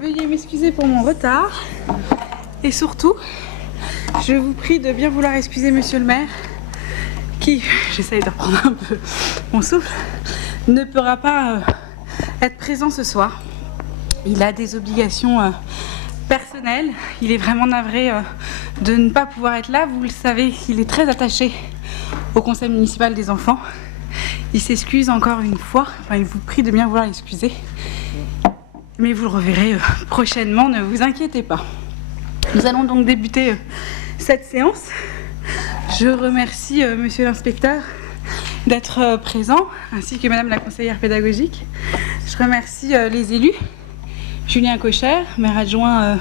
Veuillez m'excuser pour mon retard. Et surtout, je vous prie de bien vouloir excuser Monsieur le maire, qui, j'essaye de reprendre un peu mon souffle, ne pourra pas être présent ce soir. Il a des obligations personnelles. Il est vraiment navré de ne pas pouvoir être là. Vous le savez, il est très attaché au conseil municipal des enfants. Il s'excuse encore une fois. Enfin, il vous prie de bien vouloir l'excuser. Mais vous le reverrez prochainement, ne vous inquiétez pas. Nous allons donc débuter cette séance. Je remercie Monsieur l'inspecteur d'être présent, ainsi que Madame la conseillère pédagogique. Je remercie les élus, Julien Cocher, maire adjoint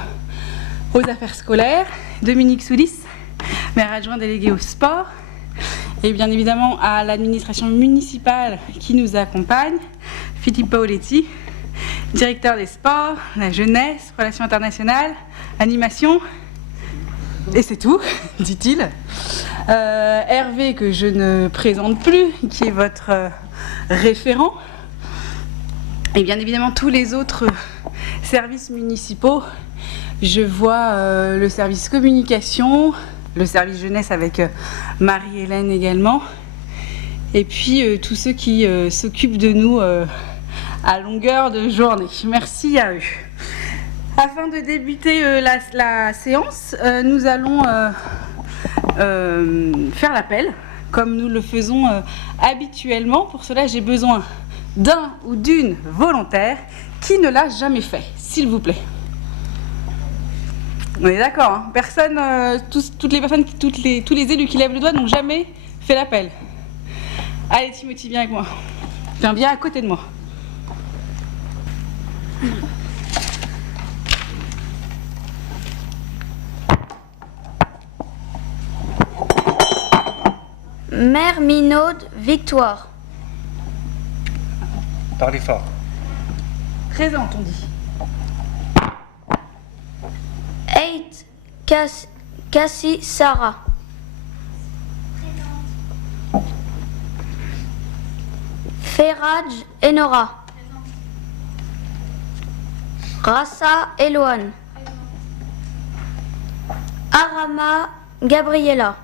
aux affaires scolaires, Dominique Soulis, maire adjoint délégué au sport, et bien évidemment à l'administration municipale qui nous accompagne, Philippe Paoletti, directeur des sports, la jeunesse, relations internationales, animation, et c'est tout, dit-il. Hervé, que je ne présente plus, qui est votre référent, et bien évidemment tous les autres services municipaux. Je vois le service communication, le service jeunesse avec Marie-Hélène également, et puis tous ceux qui s'occupent de nous à longueur de journée. Merci à eux. Afin de débuter la séance, nous allons faire l'appel, comme nous le faisons habituellement. Pour cela, j'ai besoin d'un ou d'une volontaire qui ne l'a jamais fait, s'il vous plaît. On est d'accord, hein? Personne, toutes les personnes, tous les élus qui lèvent le doigt n'ont jamais fait l'appel. Allez, Timothy, viens avec moi. Viens à côté de moi. Mère Minaud, Victoire. Parlez fort. Présente, on dit. Eit Cassie Sarah. Ferraj Enora. Rassa Eloane. Arama Gabriela.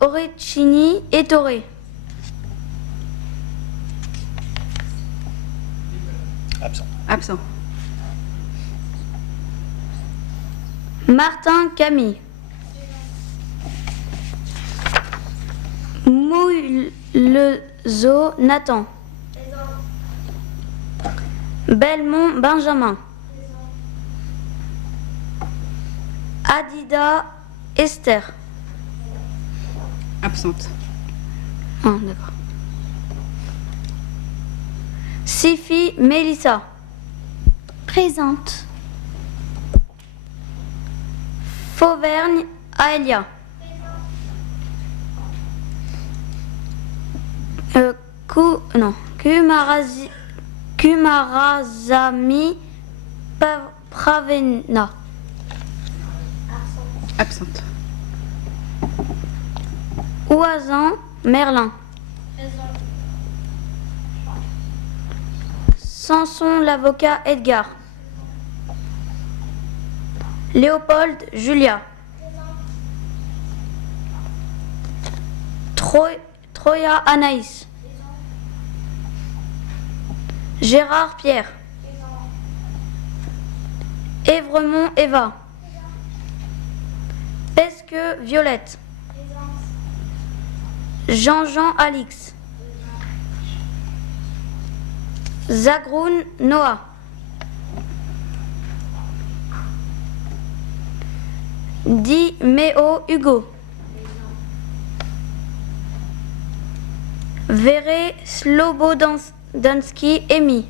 Orecchini Ettore. Absent. Martin Camille. Moulezo Nathan. Belmont Benjamin. Adida Esther. Absente. Ah, d'accord. Sifi Mélissa. Présente. Fauvergne Aélia. Kumarazami Pravena. Absente. Oisan Merlin. Samson l'avocat Edgar. Léopold Julia. Troya Anaïs. Gérard Pierre. Évremont Eva. Pesque Violette. Jean-Jean Alix. Zagroun Noah. Di Méo Hugo. Véré Slobodansky Amy.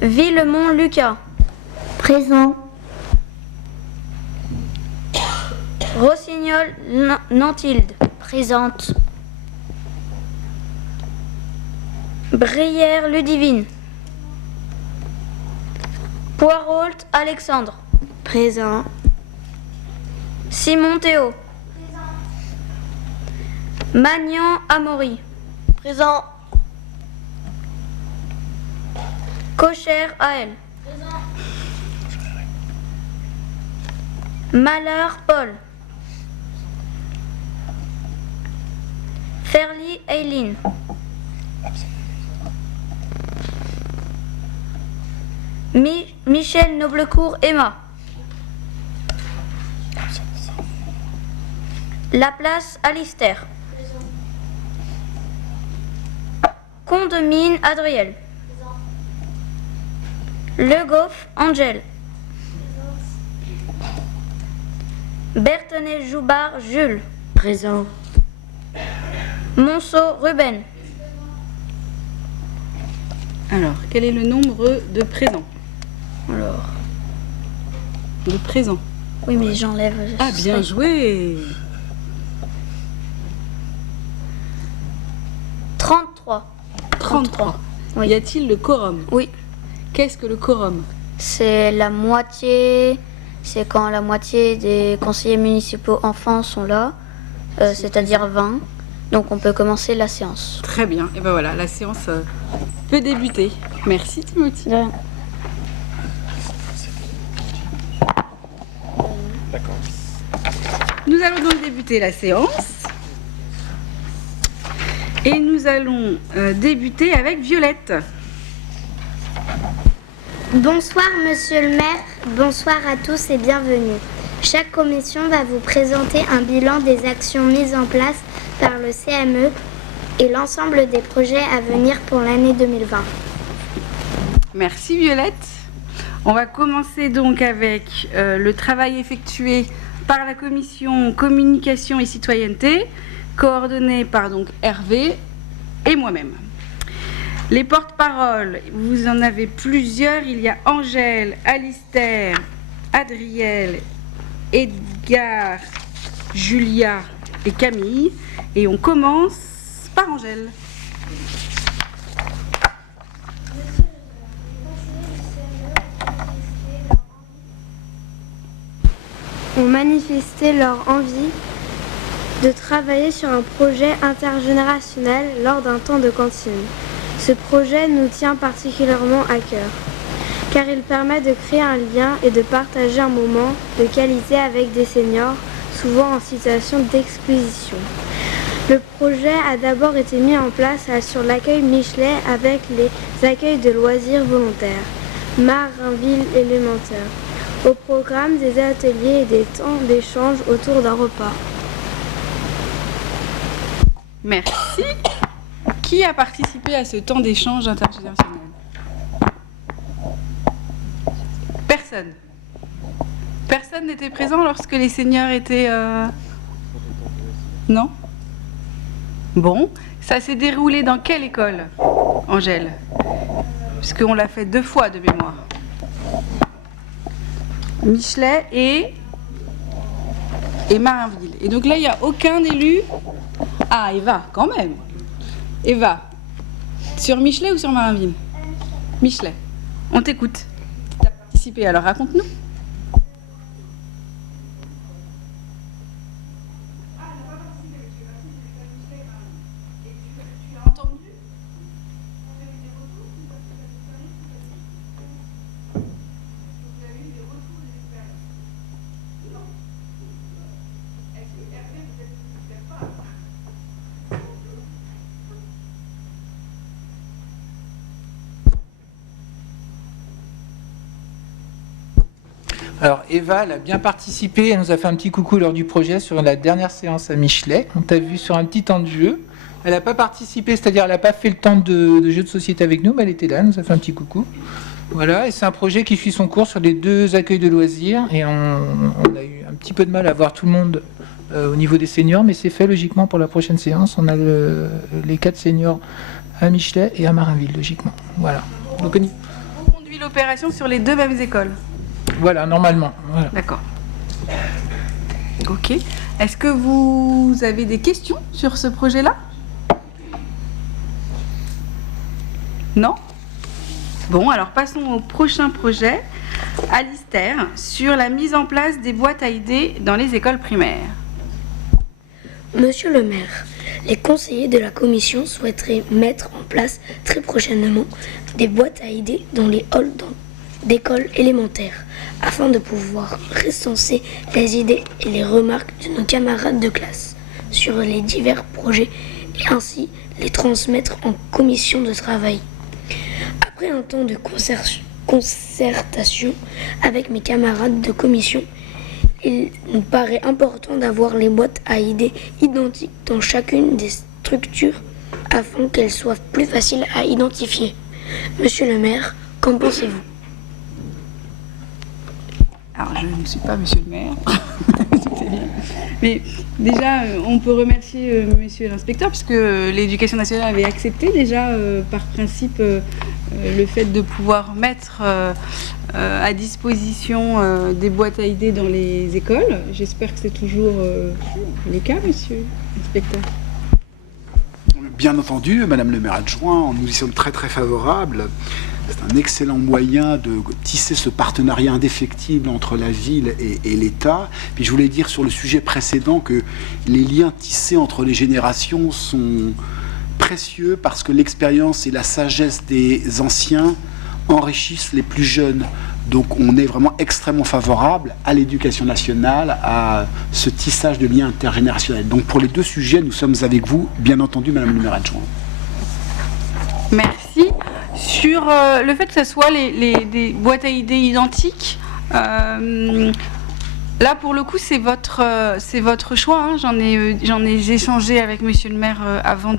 Villemont Lucas. Présent. Rossignol Nantilde. Présente. Brière Ludivine. Poirault Alexandre. Présent. Simon Théo. Magnan Amaury. Présent. Cocher AL. Malheur Paul. Ferly Eileen. Michel Noblecourt Emma. Laplace Alistair. Condemine Adriel. Le Goff Angèle. Berthenet Joubard Jules. Présent. Monceau Ruben. Alors, quel est le nombre de présents? Alors, De présents. oui, mais j'enlève. Ah, bien joué. 33. 33. Oui. Y a-t-il le quorum? Oui, Qu'est-ce que le quorum? c'est la moitié. C'est quand la moitié des conseillers municipaux enfants sont là, c'est-à-dire 20. Donc on peut commencer la séance. Très bien. Et ben voilà, la séance peut débuter. Merci Timothy. De rien. Nous allons donc débuter la séance. Et nous allons débuter avec Violette. Bonsoir Monsieur le maire, bonsoir à tous et bienvenue. Chaque commission va vous présenter un bilan des actions mises en place par le CME et l'ensemble des projets à venir pour l'année 2020. Merci Violette. On va commencer donc avec le travail effectué par la commission communication et citoyenneté, coordonnée par donc Hervé et moi-même. Les porte-paroles, vous en avez plusieurs. Il y a Angèle, Alistair, Adriel, Edgar, Julia et Camille. Et on commence par Angèle. Ont manifesté leur envie de travailler sur un projet intergénérationnel lors d'un temps de cantine. Ce projet nous tient particulièrement à cœur, car il permet de créer un lien et de partager un moment de qualité avec des seniors, souvent en situation d'exclusion. Le projet a d'abord été mis en place sur l'accueil Michelet avec les accueils de loisirs volontaires, Marinville élémentaire. Au programme des ateliers et des temps d'échange autour d'un repas. Merci. Qui a participé à ce temps d'échange intergénérationnel? Personne. Personne n'était présent lorsque les seniors étaient... Non? Bon. Ça s'est déroulé dans quelle école, Angèle? Puisqu'on l'a fait 2 fois de mémoire. Michelet et Marinville. Et donc là, il n'y a aucun élu. Ah, Eva, quand même. Eva, sur Michelet ou sur Marinville? Michelet. On t'écoute. Tu as participé, alors raconte-nous. Alors Eva, elle a bien participé, elle nous a fait un petit coucou lors du projet sur la dernière séance à Michelet. On t'a vu sur un petit temps de jeu. Elle n'a pas participé, c'est-à-dire elle n'a pas fait le temps de jeu de société avec nous, mais elle était là, elle nous a fait un petit coucou. Voilà, et c'est un projet qui suit son cours sur les 2 accueils de loisirs, et on a eu un petit peu de mal à voir tout le monde au niveau des seniors, mais c'est fait logiquement pour la prochaine séance. On a les 4 seniors à Michelet et à Marinville, logiquement. Voilà. Donc, On conduit l'opération sur les 2 mêmes écoles. voilà, normalement. Voilà. D'accord. Ok. Est-ce que vous avez des questions sur ce projet-là? Non? Bon, alors passons au prochain projet, Alistair, sur la mise en place des boîtes à idées dans les écoles primaires. Monsieur le maire, les conseillers de la commission souhaiteraient mettre en place très prochainement des boîtes à idées dans les halls d'écoles élémentaires afin de pouvoir recenser les idées et les remarques de nos camarades de classe sur les divers projets et ainsi les transmettre en commission de travail. Après un temps de concertation avec mes camarades de commission, il nous paraît important d'avoir les boîtes à idées identiques dans chacune des structures afin qu'elles soient plus faciles à identifier. Monsieur le maire, qu'en pensez-vous? Alors, je ne suis pas monsieur le maire, tout est bien. Mais déjà, on peut remercier monsieur l'inspecteur, puisque l'éducation nationale avait accepté déjà, par principe, le fait de pouvoir mettre à disposition des boîtes à idées dans les écoles. J'espère que c'est toujours le cas, monsieur l'inspecteur. Bien entendu, Madame le maire adjoint, nous y sommes très très favorables. C'est un excellent moyen de tisser ce partenariat indéfectible entre la ville et l'État. Puis je voulais dire sur le sujet précédent que les liens tissés entre les générations sont précieux parce que l'expérience et la sagesse des anciens enrichissent les plus jeunes. Donc on est vraiment extrêmement favorable à l'éducation nationale, à ce tissage de liens intergénérationnels. Donc pour les deux sujets, nous sommes avec vous, bien entendu, Madame le maire adjoint. Merci. Sur le fait que ce soit des boîtes à idées identiques, là pour le coup c'est votre choix. Hein. J'en ai échangé avec monsieur le maire avant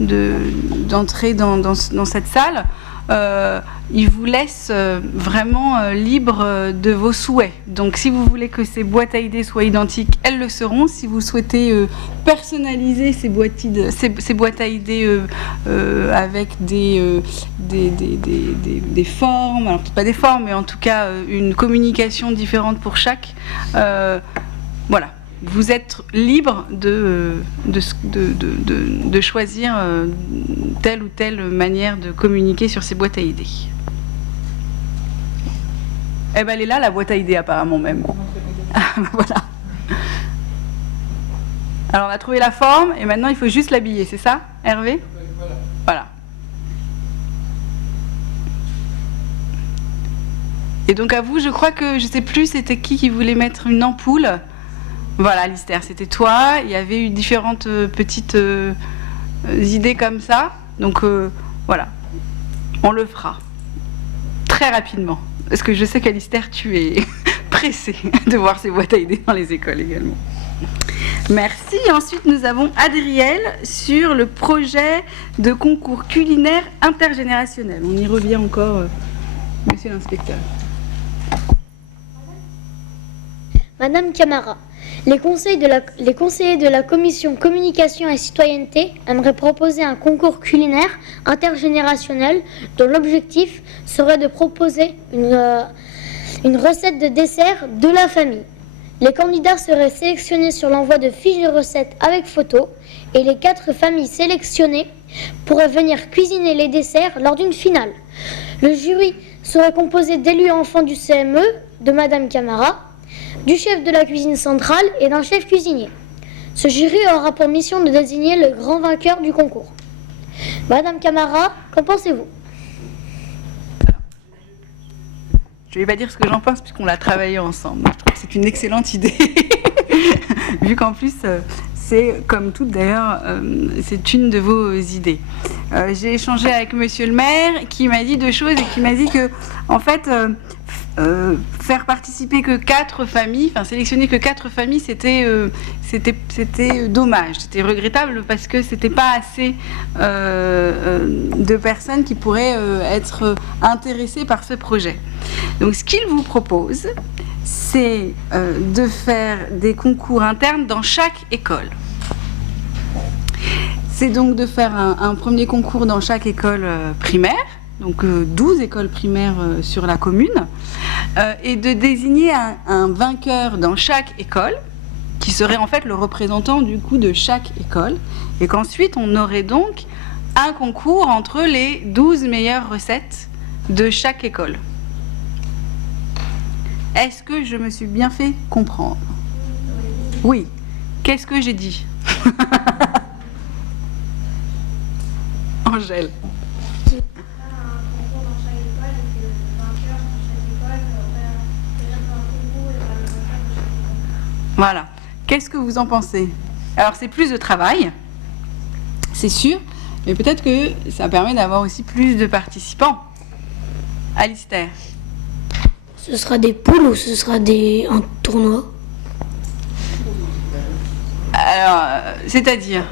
d'entrer dans cette salle. Il vous laisse vraiment libre de vos souhaits. Donc si vous voulez que ces boîtes à idées soient identiques, elles le seront. Si vous souhaitez personnaliser ces boîtes à idées avec des formes, alors peut-être pas des formes, mais en tout cas une communication différente pour chaque, voilà. Vous êtes libre de choisir telle ou telle manière de communiquer sur ces boîtes à idées. Eh ben, elle est là, la boîte à idées, apparemment même. Voilà. Alors, on a trouvé la forme, et maintenant, il faut juste l'habiller, c'est ça, Hervé? Voilà. Et donc, à vous, je crois que, je sais plus, c'était qui voulait mettre une ampoule. Voilà, Lister, c'était toi. Il y avait eu différentes petites idées comme ça. Donc, voilà. On le fera. Très rapidement. Parce que je sais qu'Alistair, tu es pressé de voir ces boîtes à idées dans les écoles également. Merci. Ensuite, nous avons Adriel sur le projet de concours culinaire intergénérationnel. On y revient encore, monsieur l'inspecteur. Madame Camara, les conseillers de la commission communication et citoyenneté aimeraient proposer un concours culinaire intergénérationnel dont l'objectif serait de proposer une recette de dessert de la famille. Les candidats seraient sélectionnés sur l'envoi de fiches de recettes avec photo et les 4 familles sélectionnées pourraient venir cuisiner les desserts lors d'une finale. Le jury serait composé d'élus enfants du CME, de Madame Camara, du chef de la cuisine centrale et d'un chef cuisinier. Ce jury aura pour mission de désigner le grand vainqueur du concours. Madame Camara, qu'en pensez-vous? Je ne vais pas dire ce que j'en pense puisqu'on l'a travaillé ensemble. Je trouve que c'est une excellente idée. Vu qu'en plus, c'est, comme toutes d'ailleurs, c'est une de vos idées. J'ai échangé avec monsieur le maire qui m'a dit 2 choses et qui m'a dit que, en fait, faire participer que 4 familles, enfin sélectionner que 4 familles, c'était dommage, c'était regrettable parce que c'était pas assez de personnes qui pourraient être intéressées par ce projet. Donc ce qu'il vous propose, c'est de faire des concours internes dans chaque école. C'est donc de faire un premier concours dans chaque école primaire, donc 12 écoles primaires sur la commune, et de désigner un vainqueur dans chaque école, qui serait en fait le représentant du coup de chaque école, et qu'ensuite on aurait donc un concours entre les 12 meilleures recettes de chaque école. Est-ce que je me suis bien fait comprendre? Oui. Qu'est-ce que j'ai dit? Angèle. Voilà. Qu'est-ce que vous en pensez? Alors, c'est plus de travail, c'est sûr, mais peut-être que ça permet d'avoir aussi plus de participants. Alistair. Ce sera des poules ou ce sera un tournoi? Alors, c'est-à-dire?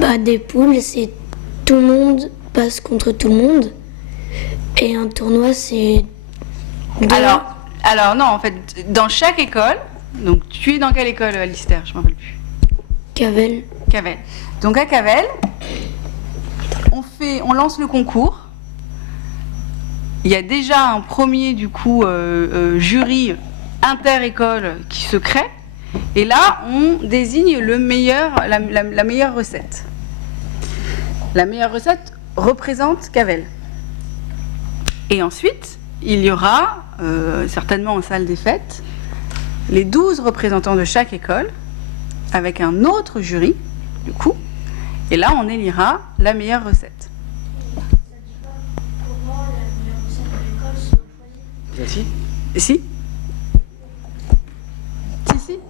Bah, des poules, c'est tout le monde passe contre tout le monde. Et un tournoi, c'est... Alors non, en fait, dans chaque école, donc tu es dans quelle école, Alistair? Je ne me rappelle plus. Cavel. Cavel. Donc à Cavel, on lance le concours. Il y a déjà un premier du coup jury inter-école qui se crée. Et là, on désigne la meilleure recette. La meilleure recette représente Cavel. Et ensuite, il y aura, certainement en salle des fêtes, les 12 représentants de chaque école, avec un autre jury, du coup. Et là, on élira la meilleure recette. Si,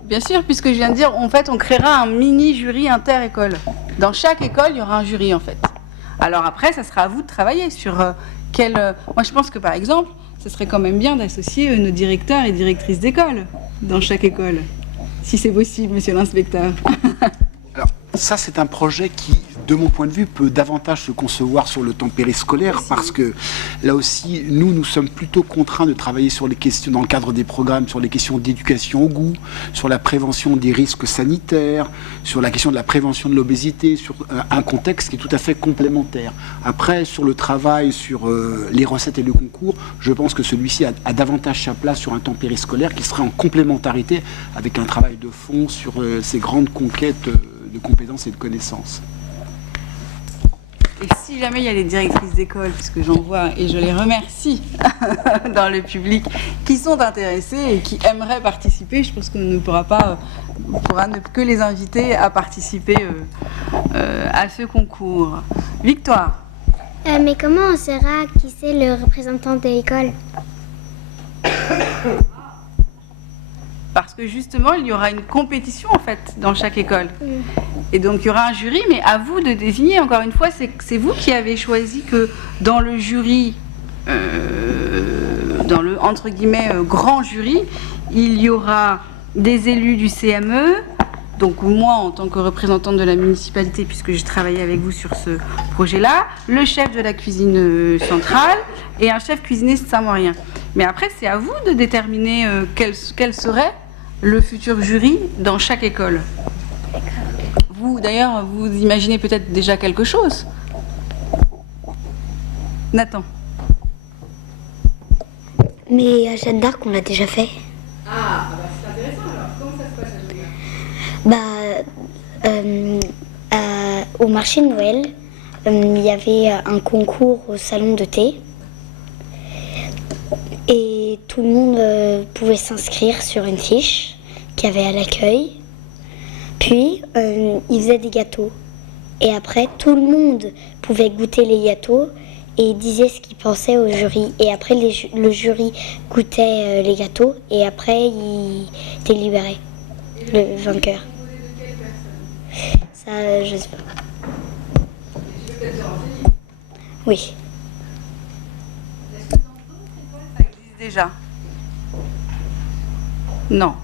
bien sûr, puisque je viens de dire, en fait, on créera un mini-jury inter-école. Dans chaque école, il y aura un jury, en fait. Alors après, ça sera à vous de travailler sur Moi, je pense que, par exemple, ce serait quand même bien d'associer nos directeurs et directrices d'école dans chaque école, si c'est possible, monsieur l'inspecteur. Alors, ça, c'est un projet qui, de mon point de vue, peut davantage se concevoir sur le temps périscolaire parce que, là aussi, nous sommes plutôt contraints de travailler sur les questions, dans le cadre des programmes, sur les questions d'éducation au goût, sur la prévention des risques sanitaires, sur la question de la prévention de l'obésité, sur un contexte qui est tout à fait complémentaire. Après, sur le travail, sur les recettes et le concours, je pense que celui-ci a davantage sa place sur un temps périscolaire qui serait en complémentarité avec un travail de fond sur ces grandes conquêtes de compétences et de connaissances. Et si jamais il y a des directrices d'école, puisque j'en vois et je les remercie dans le public, qui sont intéressées et qui aimeraient participer, je pense qu'on ne pourra ne que les inviter à participer à ce concours. Victoire. Mais comment on saura qui c'est le représentant de l'école? Parce que justement, il y aura une compétition en fait dans chaque école. Et donc il y aura un jury, mais à vous de désigner, encore une fois, c'est vous qui avez choisi que dans le jury, dans le entre guillemets grand jury, il y aura des élus du CME, donc moi en tant que représentante de la municipalité, puisque j'ai travaillé avec vous sur ce projet-là, le chef de la cuisine centrale et un chef cuisinier saint-maurien. Mais après, c'est à vous de déterminer quel serait le futur jury dans chaque école. Vous, d'ailleurs, vous imaginez peut-être déjà quelque chose. Nathan. Mais à Jeanne d'Arc, on l'a déjà fait. Ah, bah c'est intéressant alors. Comment ça se passe? Au marché de Noël, il y avait un concours au salon de thé. Et tout le monde pouvait s'inscrire sur une fiche qu'il y avait à l'accueil. Puis, ils faisaient des gâteaux. Et après, tout le monde pouvait goûter les gâteaux et disait ce qu'il pensait au jury. Et après, le jury goûtait les gâteaux et après, il délibérait le vainqueur. Ça, je sais pas. Oui. Déjà. Non.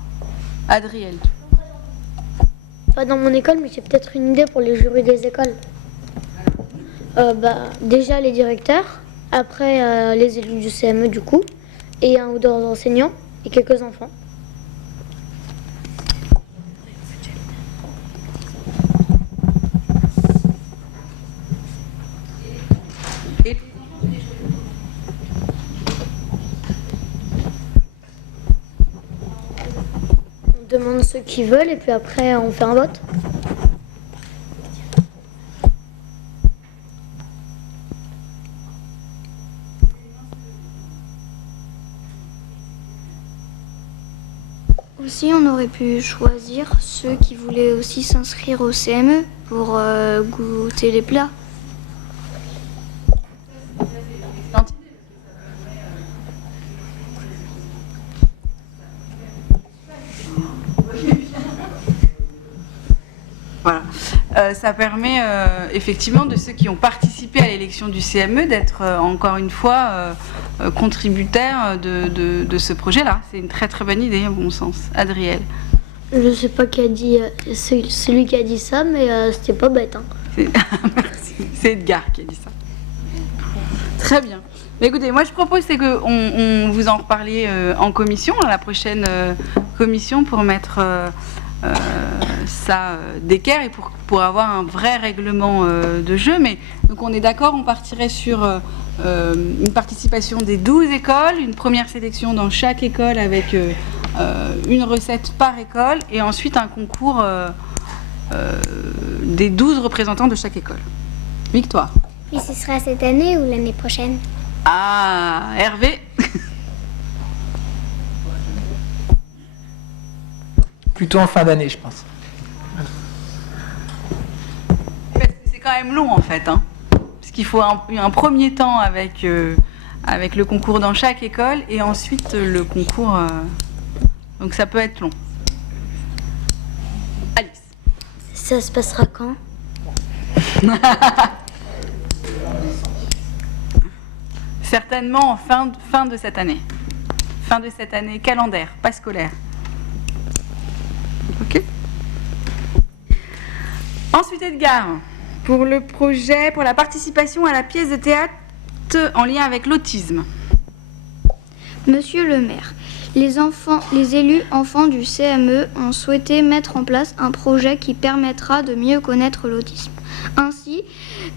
Adriel. Pas dans mon école, mais j'ai peut-être une idée pour les jurys des écoles. Déjà les directeurs, après les élus du CME du coup, et un ou deux enseignants et quelques enfants. On demande ceux qui veulent et puis après on fait un vote. aussi, on aurait pu choisir ceux qui voulaient aussi s'inscrire au CME pour goûter les plats. Voilà. Ça permet effectivement de ceux qui ont participé à l'élection du CME d'être encore une fois contributaires de ce projet-là. C'est une très très bonne idée à mon sens. Adrielle. Je sais pas qui a dit, celui qui a dit ça, mais c'était pas bête. Hein. Merci. C'est Edgar qui a dit ça. Très bien. Mais écoutez, moi je propose c'est que on vous en reparliez en commission, à la prochaine commission, pour mettre ça d'équerre et pour avoir un vrai règlement de jeu. Mais donc on est d'accord, on partirait sur une participation des 12 écoles, une première sélection dans chaque école avec une recette par école et ensuite un concours des 12 représentants de chaque école. Victoire. Et ce sera cette année ou l'année prochaine? Ah, Hervé. Plutôt en fin d'année, je pense. Parce que c'est quand même long en fait, hein. Parce qu'il faut un premier temps avec le concours dans chaque école et ensuite le concours. Donc ça peut être long. Alice. Ça se passera quand? Certainement en fin de cette année. Fin de cette année calendaire, pas scolaire. Ok. Ensuite, Edgar, pour le projet, pour la participation à la pièce de théâtre en lien avec l'autisme. Monsieur le maire, les élus enfants du CME ont souhaité mettre en place un projet qui permettra de mieux connaître l'autisme. Ainsi,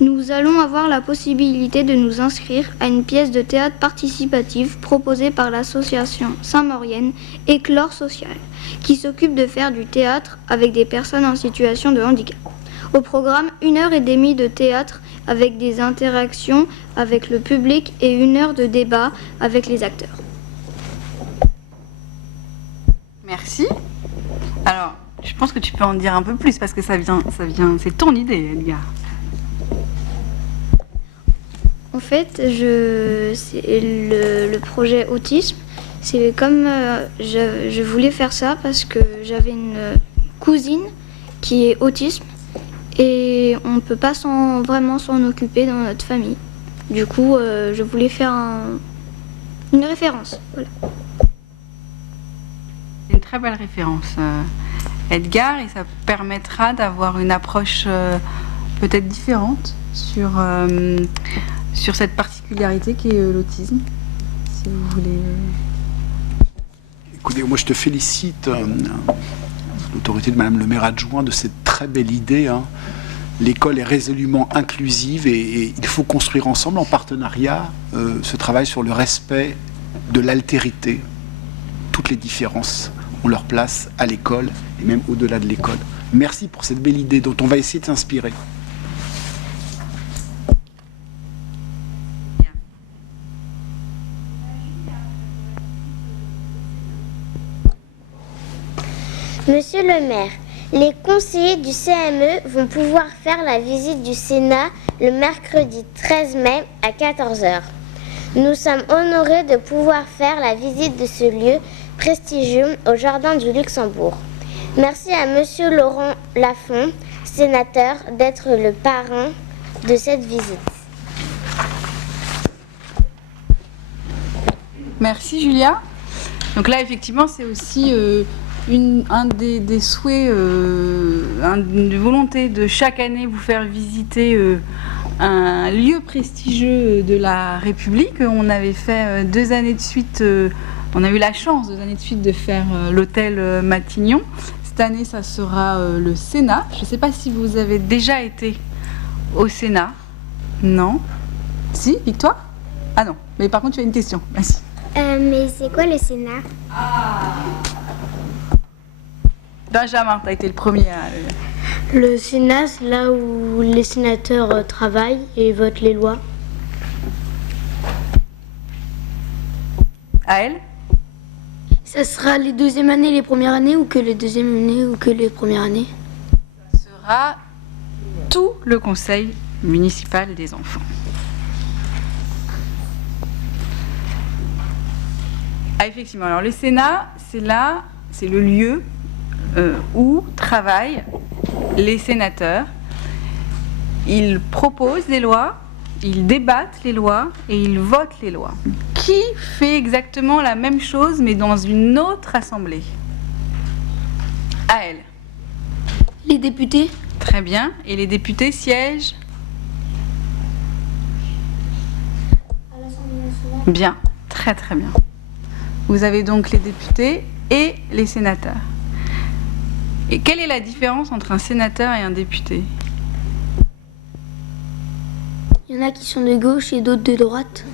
nous allons avoir la possibilité de nous inscrire à une pièce de théâtre participative proposée par l'association Saint-Maurienne Éclore Social, qui s'occupe de faire du théâtre avec des personnes en situation de handicap. Au programme, 1h30 de théâtre avec des interactions avec le public et 1 heure de débat avec les acteurs. Merci. Alors, je pense que tu peux en dire un peu plus parce que ça vient, c'est ton idée, Edgar. En fait, c'est le projet autisme. C'est comme je voulais faire ça parce que j'avais une cousine qui est autisme et on ne peut pas vraiment s'en occuper dans notre famille. Du coup, je voulais faire une référence. Voilà. C'est une très belle référence, Edgar, et ça permettra d'avoir une approche peut-être différente sur cette particularité qui est l'autisme, si vous voulez. Écoutez, moi je te félicite, l'autorité de Madame le maire adjoint, de cette très belle idée. Hein. L'école est résolument inclusive et il faut construire ensemble, en partenariat, ce travail sur le respect de l'altérité. Toutes les différences ont leur place à l'école et même au-delà de l'école. Merci pour cette belle idée dont on va essayer de s'inspirer. Monsieur le maire, les conseillers du CME vont pouvoir faire la visite du Sénat le mercredi 13 mai à 14h. Nous sommes honorés de pouvoir faire la visite de ce lieu prestigieux au Jardin du Luxembourg. Merci à Monsieur Laurent Lafont, sénateur, d'être le parrain de cette visite. Merci Julia. Donc là, effectivement, c'est aussi un des souhaits, une volonté de chaque année vous faire visiter un lieu prestigieux de la République. On avait fait 2 années de suite, on a eu la chance 2 années de suite de faire l'hôtel Matignon. Cette année, ça sera le Sénat. Je ne sais pas si vous avez déjà été au Sénat. Non? Si, Victoire? Ah non, mais par contre, tu as une question. Vas-y. Mais c'est quoi le Sénat? Benjamin, tu as été le premier à... Le Sénat, c'est là où les sénateurs travaillent et votent les lois. À elle? Ça sera les deuxièmes années, les premières années, ou que les deuxièmes années, ou que les premières années? Ce sera tout le conseil municipal des enfants. Ah, effectivement, alors le Sénat, c'est le lieu où travaillent les sénateurs. Ils proposent des lois, ils débattent les lois et ils votent les lois. Qui fait exactement la même chose mais dans une autre assemblée? À elle. Les députés? Très bien. Et les députés siègent? Bien. Très très bien. Vous avez donc les députés et les sénateurs. Et quelle est la différence entre un sénateur et un député? Il y en a qui sont de gauche et d'autres de droite.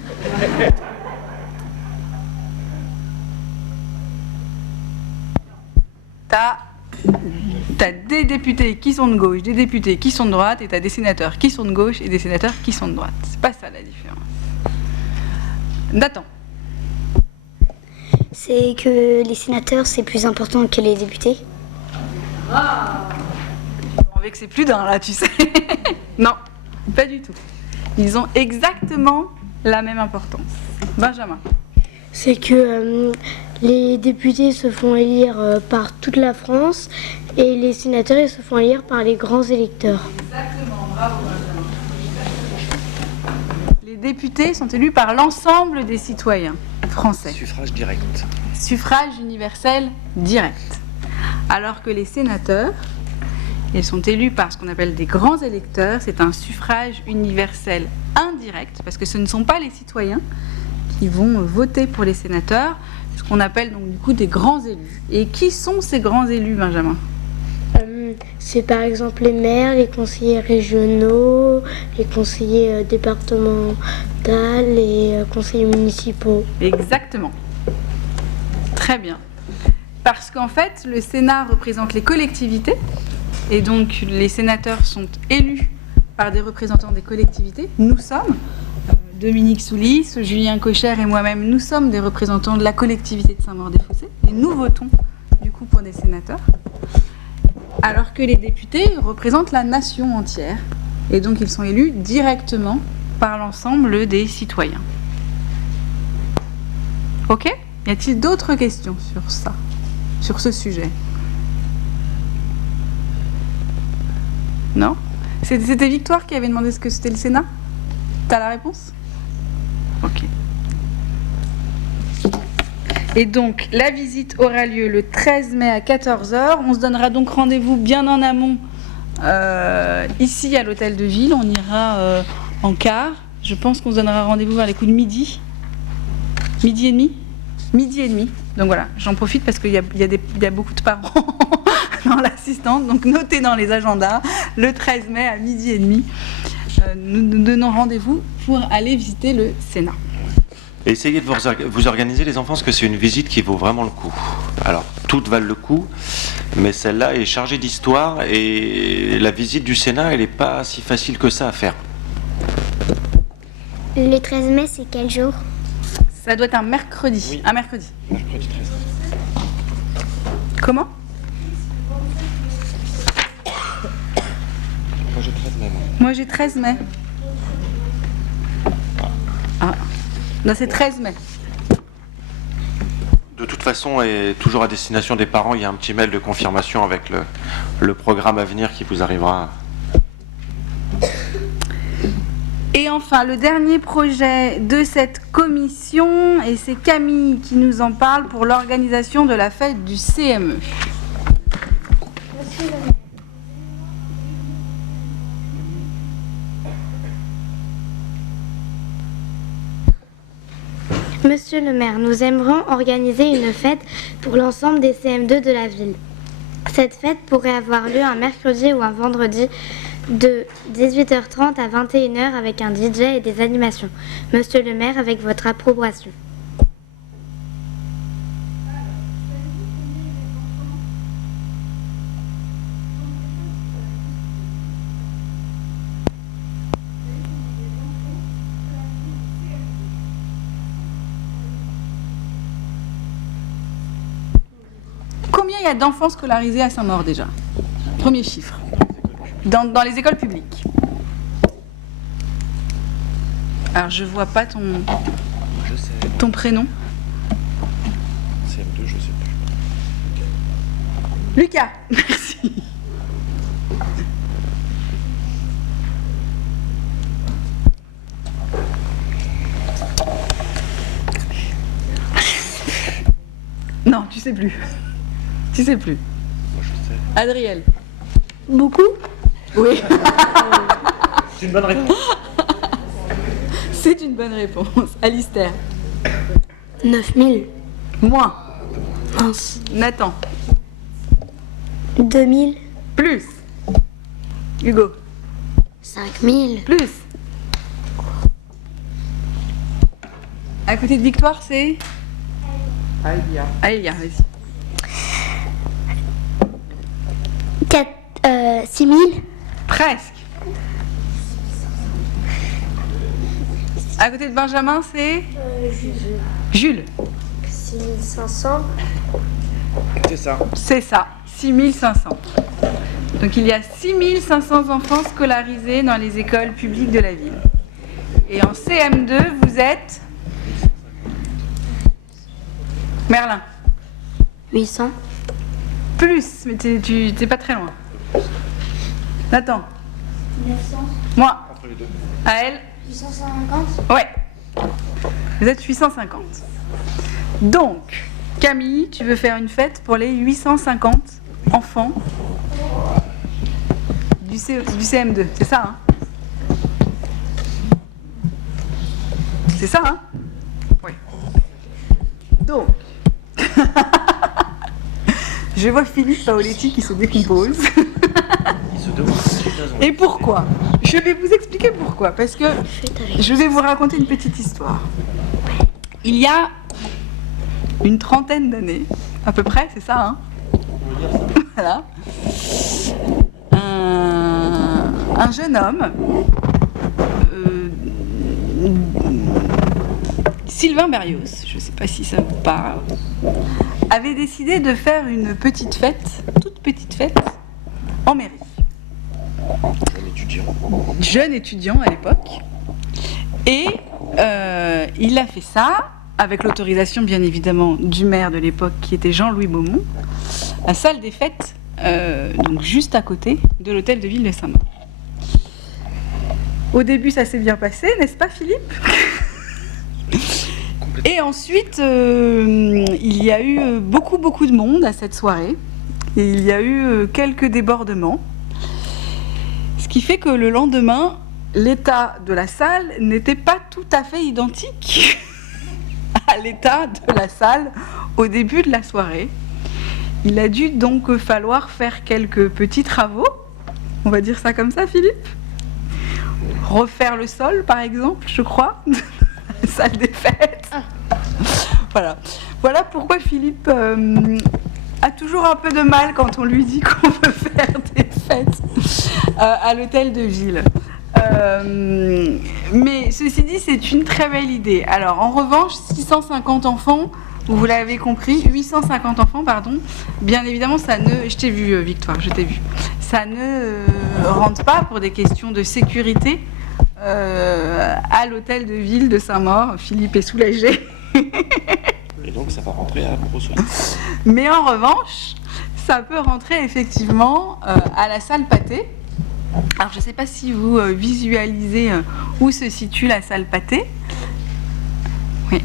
T'as des députés qui sont de gauche, des députés qui sont de droite, et t'as des sénateurs qui sont de gauche et des sénateurs qui sont de droite. C'est pas ça la différence. Nathan. C'est que les sénateurs, c'est plus important que les députés. On veut que c'est plus d'un là, tu sais. Non, pas du tout. Ils ont exactement la même importance. Benjamin. C'est que les députés se font élire par toute la France et les sénateurs ils se font élire par les grands électeurs. Exactement, bravo Benjamin. Les députés sont élus par l'ensemble des citoyens français. Suffrage direct. Suffrage universel direct. Alors que les sénateurs, ils sont élus par ce qu'on appelle des grands électeurs. C'est un suffrage universel indirect, parce que ce ne sont pas les citoyens qui vont voter pour les sénateurs, ce qu'on appelle donc du coup des grands élus. Et qui sont ces grands élus, Benjamin? C'est par exemple les maires, les conseillers régionaux, les conseillers départementaux, les conseillers municipaux. Exactement. Très bien. Parce qu'en fait, le Sénat représente les collectivités, et donc les sénateurs sont élus par des représentants des collectivités. Nous sommes, Dominique Soulis, Julien Cocher et moi-même, nous sommes des représentants de la collectivité de Saint-Maur-des-Fossés, et nous votons du coup pour des sénateurs, alors que les députés représentent la nation entière, et donc ils sont élus directement par l'ensemble des citoyens. Ok? Y a-t-il d'autres questions sur ça, sur ce sujet? Non? C'était Victoire qui avait demandé ce que c'était le Sénat? T'as la réponse? Ok. Et donc, la visite aura lieu le 13 mai à 14h. On se donnera donc rendez-vous bien en amont ici à l'hôtel de ville. On ira en car. Je pense qu'on se donnera rendez-vous vers les coups de midi. Midi et demi? Midi et demi. Donc voilà, j'en profite parce qu'il y a beaucoup de parents dans l'assistance. Donc notez dans les agendas, le 13 mai à midi et demi, nous donnons rendez-vous pour aller visiter le Sénat. Essayez de vous organiser les enfants, parce que c'est une visite qui vaut vraiment le coup. Alors, toutes valent le coup, mais celle-là est chargée d'histoire, et la visite du Sénat, elle n'est pas si facile que ça à faire. Le 13 mai, c'est quel jour? Ça doit être un mercredi. Oui. Un mercredi. Mercredi 13. Comment? Moi j'ai 13 mai. Moi j'ai 13 mai. Ah. Non, c'est 13 mai. De toute façon, et toujours à destination des parents, il y a un petit mail de confirmation avec le programme à venir qui vous arrivera. Et enfin, le dernier projet de cette commission, et c'est Camille qui nous en parle pour l'organisation de la fête du CME. Monsieur le maire, nous aimerions organiser une fête pour l'ensemble des CM2 de la ville. Cette fête pourrait avoir lieu un mercredi ou un vendredi de 18h30 à 21h avec un DJ et des animations. Monsieur le maire, avec votre approbation. il y a d'enfants scolarisés à Saint-Maur déjà? Premier chiffre. Dans les écoles publiques. Alors, je vois pas ton prénom. CM2, je sais plus. Lucas, merci. Non, tu sais plus. Tu sais plus. Moi, je sais. Adriel. Beaucoup? Oui. C'est une bonne réponse. C'est une bonne réponse. Alistair. 9000. Moins. Mince. Nathan. 2000. Plus. Hugo. 5000. Plus. À côté de Victoire, c'est Aïlia, vas-y. 6000. Presque. À côté de Benjamin, c'est Jules. 6500. C'est ça. C'est ça, 6500. Donc il y a 6500 enfants scolarisés dans les écoles publiques de la ville. Et en CM2, vous êtes Merlin. 800. Plus, mais t'es pas très loin. Nathan. 900. Moi. Entre les deux. À elle. 850. Ouais. Vous êtes 850. Donc, Camille, tu veux faire une fête pour les 850 enfants du CM2, c'est ça, hein? C'est ça, hein? Oui. Donc, je vois Philippe Paoletti qui se décompose. Il se demande si j'ai raison. Et pourquoi? Je vais vous expliquer pourquoi. Parce que je vais vous raconter une petite histoire. Il y a une trentaine d'années, à peu près, c'est ça, hein? Voilà. Un jeune homme, Sylvain Berrios, je ne sais pas si ça vous parle, avait décidé de faire une petite fête, toute petite fête, en mairie. Jeune étudiant à l'époque. Et il a fait ça, avec l'autorisation bien évidemment du maire de l'époque qui était Jean-Louis Beaumont, la salle des fêtes, donc juste à côté de l'hôtel de ville de Saint-Maur. Au début ça s'est bien passé, n'est-ce pas Philippe? Et ensuite il y a eu beaucoup de monde à cette soirée, et il y a eu quelques débordements. Ce qui fait que le lendemain, l'état de la salle n'était pas tout à fait identique à l'état de la salle au début de la soirée. Il a dû donc falloir faire quelques petits travaux, on va dire ça comme ça, Philippe. Refaire le sol, par exemple, je crois, de la salle des fêtes. Voilà. Voilà pourquoi Philippe a toujours un peu de mal quand on lui dit qu'on veut faire des fêtes à l'hôtel de ville. Mais ceci dit, c'est une très belle idée. Alors, en revanche, 650 enfants, vous l'avez compris, 850 enfants, pardon, bien évidemment, ça ne... Je t'ai vu, Victoire, je t'ai vu. Ça ne rentre pas pour des questions de sécurité à l'hôtel de ville de Saint-Maur. Philippe est soulagé. Et donc, ça va rentrer à Brossolette. Mais en revanche, ça peut rentrer effectivement à la salle Pâté. Alors, je ne sais pas si vous visualisez où se situe la salle Pâté. Oui.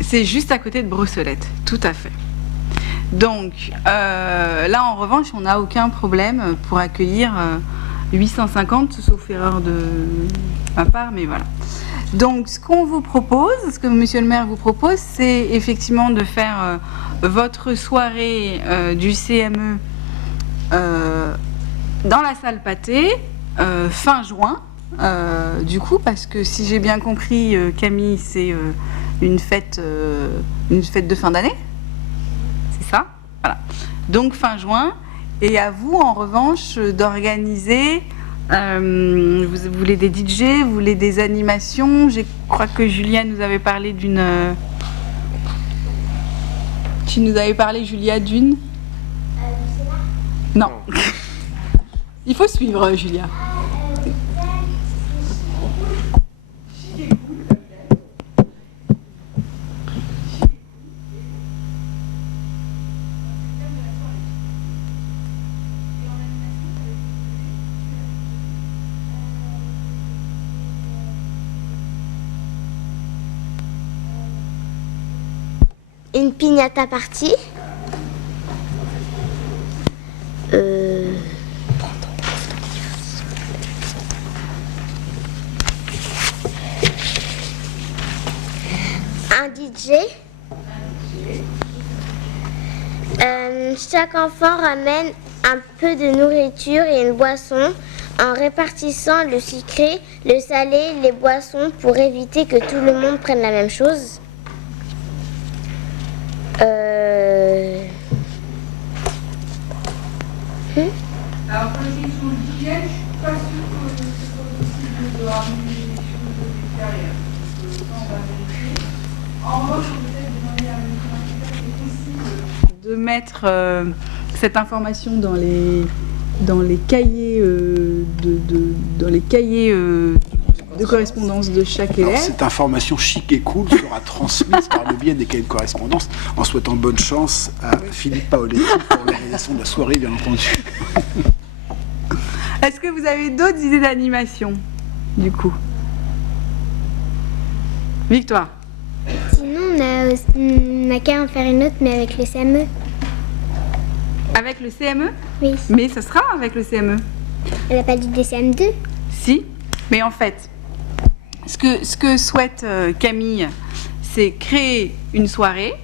C'est juste à côté de Brossolette, tout à fait. Donc, là, en revanche, on n'a aucun problème pour accueillir 850, sauf erreur de ma part, mais voilà. Donc, ce qu'on vous propose, ce que monsieur le maire vous propose, c'est effectivement de faire votre soirée du CME dans la salle Pâté, fin juin, du coup, parce que si j'ai bien compris, Camille, c'est une fête de fin d'année, c'est ça? Voilà. Donc, fin juin, et à vous, en revanche, d'organiser... vous voulez des DJ, vous voulez des animations. Je crois que Julien nous avait parlé d'une Tu nous avais parlé, Julia, d'une... Non. Il faut suivre, Julia. Une piñata partie. Un DJ. Chaque enfant ramène un peu de nourriture et une boisson en répartissant le sucré, le salé, les boissons pour éviter que tout le monde prenne la même chose. Alors, pour les questions d'hygiène, je suis pas sûre que ce soit possible de ramener les choses de l'extérieur. Ça, on va vérifier. En revanche, on peut peut-être demander à M. Principal, c'est possible de mettre cette information dans les cahiers de correspondance de chaque élève. Alors, cette information chic et cool sera transmise par le biais des cahiers de correspondance, en souhaitant bonne chance à Philippe Paoletti pour l'organisation de la soirée, bien entendu. Est-ce que vous avez d'autres idées d'animation, du coup? Victoire. Sinon, on n'a qu'à en faire une autre, mais avec le CME. Avec le CME? Oui. Mais ce sera avec le CME. Elle n'a pas dit des CM2? Si, mais en fait, ce que souhaite Camille, c'est créer une soirée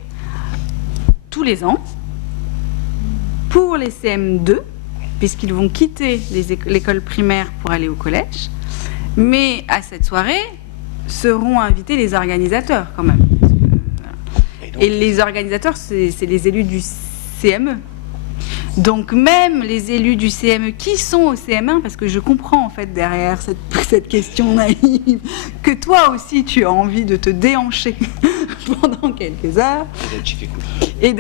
tous les ans pour les CM2, puisqu'ils vont quitter l'école primaire pour aller au collège. Mais à cette soirée seront invités les organisateurs quand même. Et les organisateurs, c'est les élus du CME. Donc même les élus du CME qui sont au CM1, parce que je comprends en fait derrière cette question naïve, que toi aussi tu as envie de te déhancher pendant quelques heures et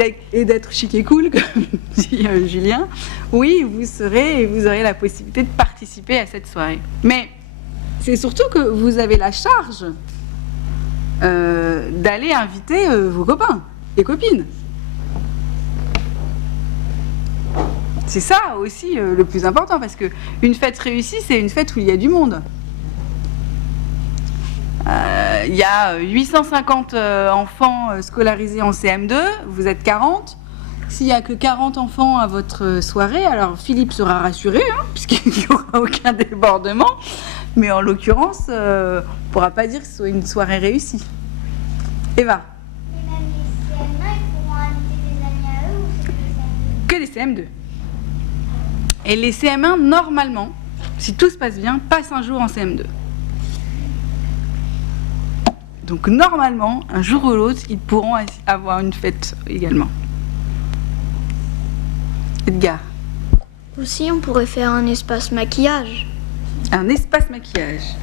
d'être chic et cool, comme dit Julien, oui, vous aurez la possibilité de participer à cette soirée. Mais c'est surtout que vous avez la charge d'aller inviter vos copains et copines. C'est ça aussi le plus important, parce qu'une fête réussie, c'est une fête où il y a du monde. Il y a 850 enfants scolarisés en CM2, vous êtes 40. S'il n'y a que 40 enfants à votre soirée, alors Philippe sera rassuré, hein, puisqu'il n'y aura aucun débordement. Mais en l'occurrence, on ne pourra pas dire que ce soit une soirée réussie. Eva. Mais même les CM1, ils pourront inviter des amis à eux ou c'est que les CM2? Que les CM2. Et les CM1, normalement, si tout se passe bien, passent un jour en CM2. Donc normalement, un jour ou l'autre, ils pourront avoir une fête également. Edgar. Aussi, on pourrait faire un espace maquillage. Un espace maquillage.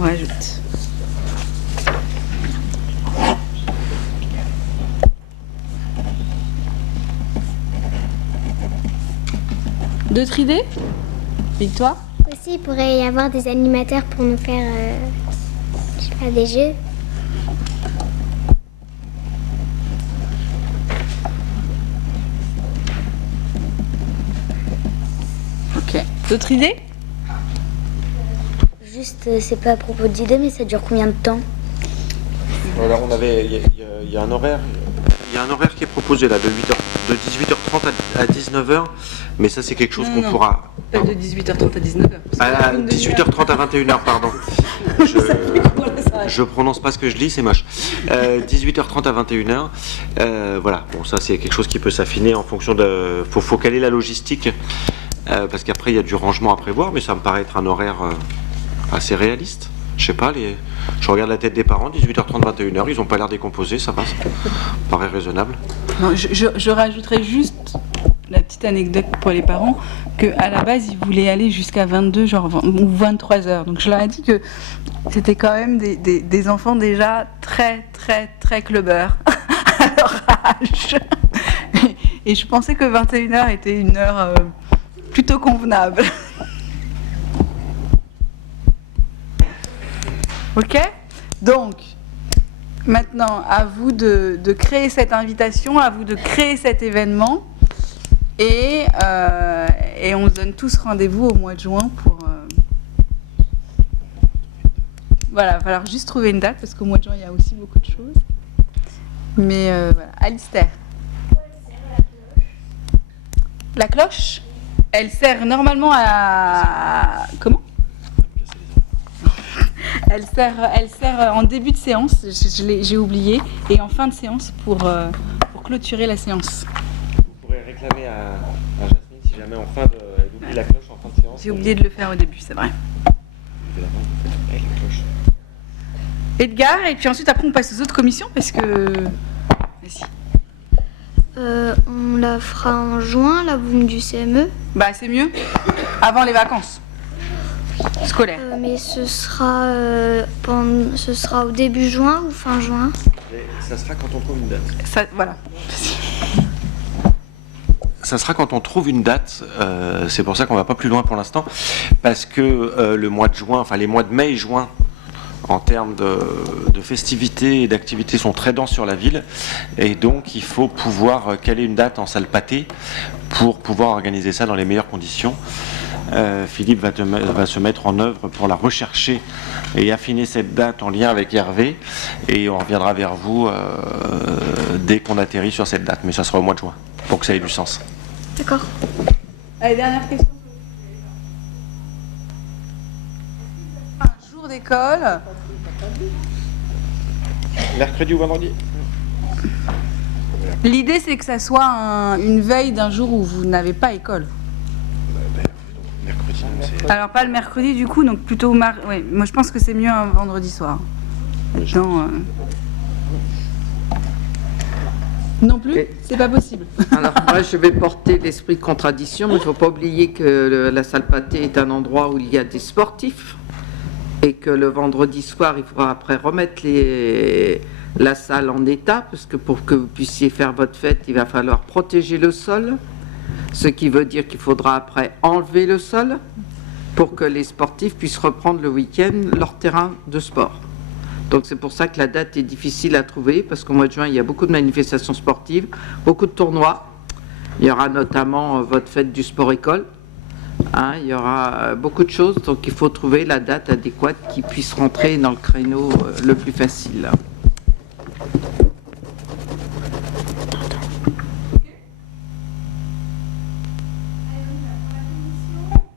On rajoute. D'autres idées? Victoire? Aussi, il pourrait y avoir des animateurs pour nous faire je sais pas, des jeux. Ok. D'autres idées? Juste, c'est pas à propos d'idées, mais ça dure combien de temps? Alors il y a un horaire. Il y a un horaire qui est proposé là de 18h30 à 19h, mais ça c'est quelque chose qu'on pourra. Pas de 18h30 à 19h. À 18h30 à 21h, pardon. Je prononce pas ce que je lis, c'est moche. 18h30 à 21h. Voilà, bon, ça c'est quelque chose qui peut s'affiner en fonction de. Faut caler la logistique, parce qu'après il y a du rangement à prévoir, mais ça me paraît être un horaire assez réaliste. Je sais pas, je regarde la tête des parents, 18h30, 21h, ils ont pas l'air décomposés, ça passe. Paraît raisonnable. Non, je rajouterais juste la petite anecdote pour les parents, qu'à la base, ils voulaient aller jusqu'à 22 ou 23 heures. Donc je leur ai dit que c'était quand même des enfants déjà très, très, très clubbers. Alors démarrage. Et je pensais que 21h était une heure plutôt convenable. Ok? Donc, maintenant, à vous de créer cette invitation, à vous de créer cet événement. Et on se donne tous rendez-vous au mois de juin pour... Voilà, il va falloir juste trouver une date parce qu'au mois de juin, il y a aussi beaucoup de choses. Mais voilà. Alistair. La cloche, elle sert normalement à... Comment? Elle sert en début de séance, j'ai oublié, et en fin de séance pour clôturer la séance. Vous pourrez réclamer à Jasmine si jamais elle oublie la cloche en fin de séance. J'ai oublié de le faire au début, c'est vrai. Évidemment, vous faites avec la cloche. Edgar, et puis ensuite après on passe aux autres commissions parce que... Vas-y. On la fera en juin, la boum du CME. Bah c'est mieux, avant les vacances scolaires. Mais ce sera au début juin ou fin juin? Et ça se fera quand on trouve une date. Ça, voilà. Ça sera quand on trouve une date, c'est pour ça qu'on va pas plus loin pour l'instant, parce que le mois de juin, enfin les mois de mai et juin, en termes de festivités et d'activités sont très denses sur la ville, et donc il faut pouvoir caler une date en salle pâtée pour pouvoir organiser ça dans les meilleures conditions. Philippe va se mettre en œuvre pour la rechercher et affiner cette date en lien avec Hervé, et on reviendra vers vous dès qu'on atterrit sur cette date, mais ça sera au mois de juin, pour que ça ait du sens. D'accord. Allez, dernière question. Un jour d'école. Mercredi ou vendredi? L'idée c'est que ça soit une veille d'un jour où vous n'avez pas école. Mercredi, c'est... Alors pas le mercredi du coup, donc plutôt ouais, moi je pense que c'est mieux un vendredi soir. Maintenant, non plus, c'est pas possible. Alors moi je vais porter l'esprit de contradiction, mais il ne faut pas oublier que la salle pâtée est un endroit où il y a des sportifs et que le vendredi soir il faudra après remettre la salle en état, parce que pour que vous puissiez faire votre fête il va falloir protéger le sol, ce qui veut dire qu'il faudra après enlever le sol pour que les sportifs puissent reprendre le week-end leur terrain de sport. Donc c'est pour ça que la date est difficile à trouver, parce qu'au mois de juin, il y a beaucoup de manifestations sportives, beaucoup de tournois. Il y aura notamment votre fête du sport-école. Il y aura beaucoup de choses, donc il faut trouver la date adéquate qui puisse rentrer dans le créneau le plus facile.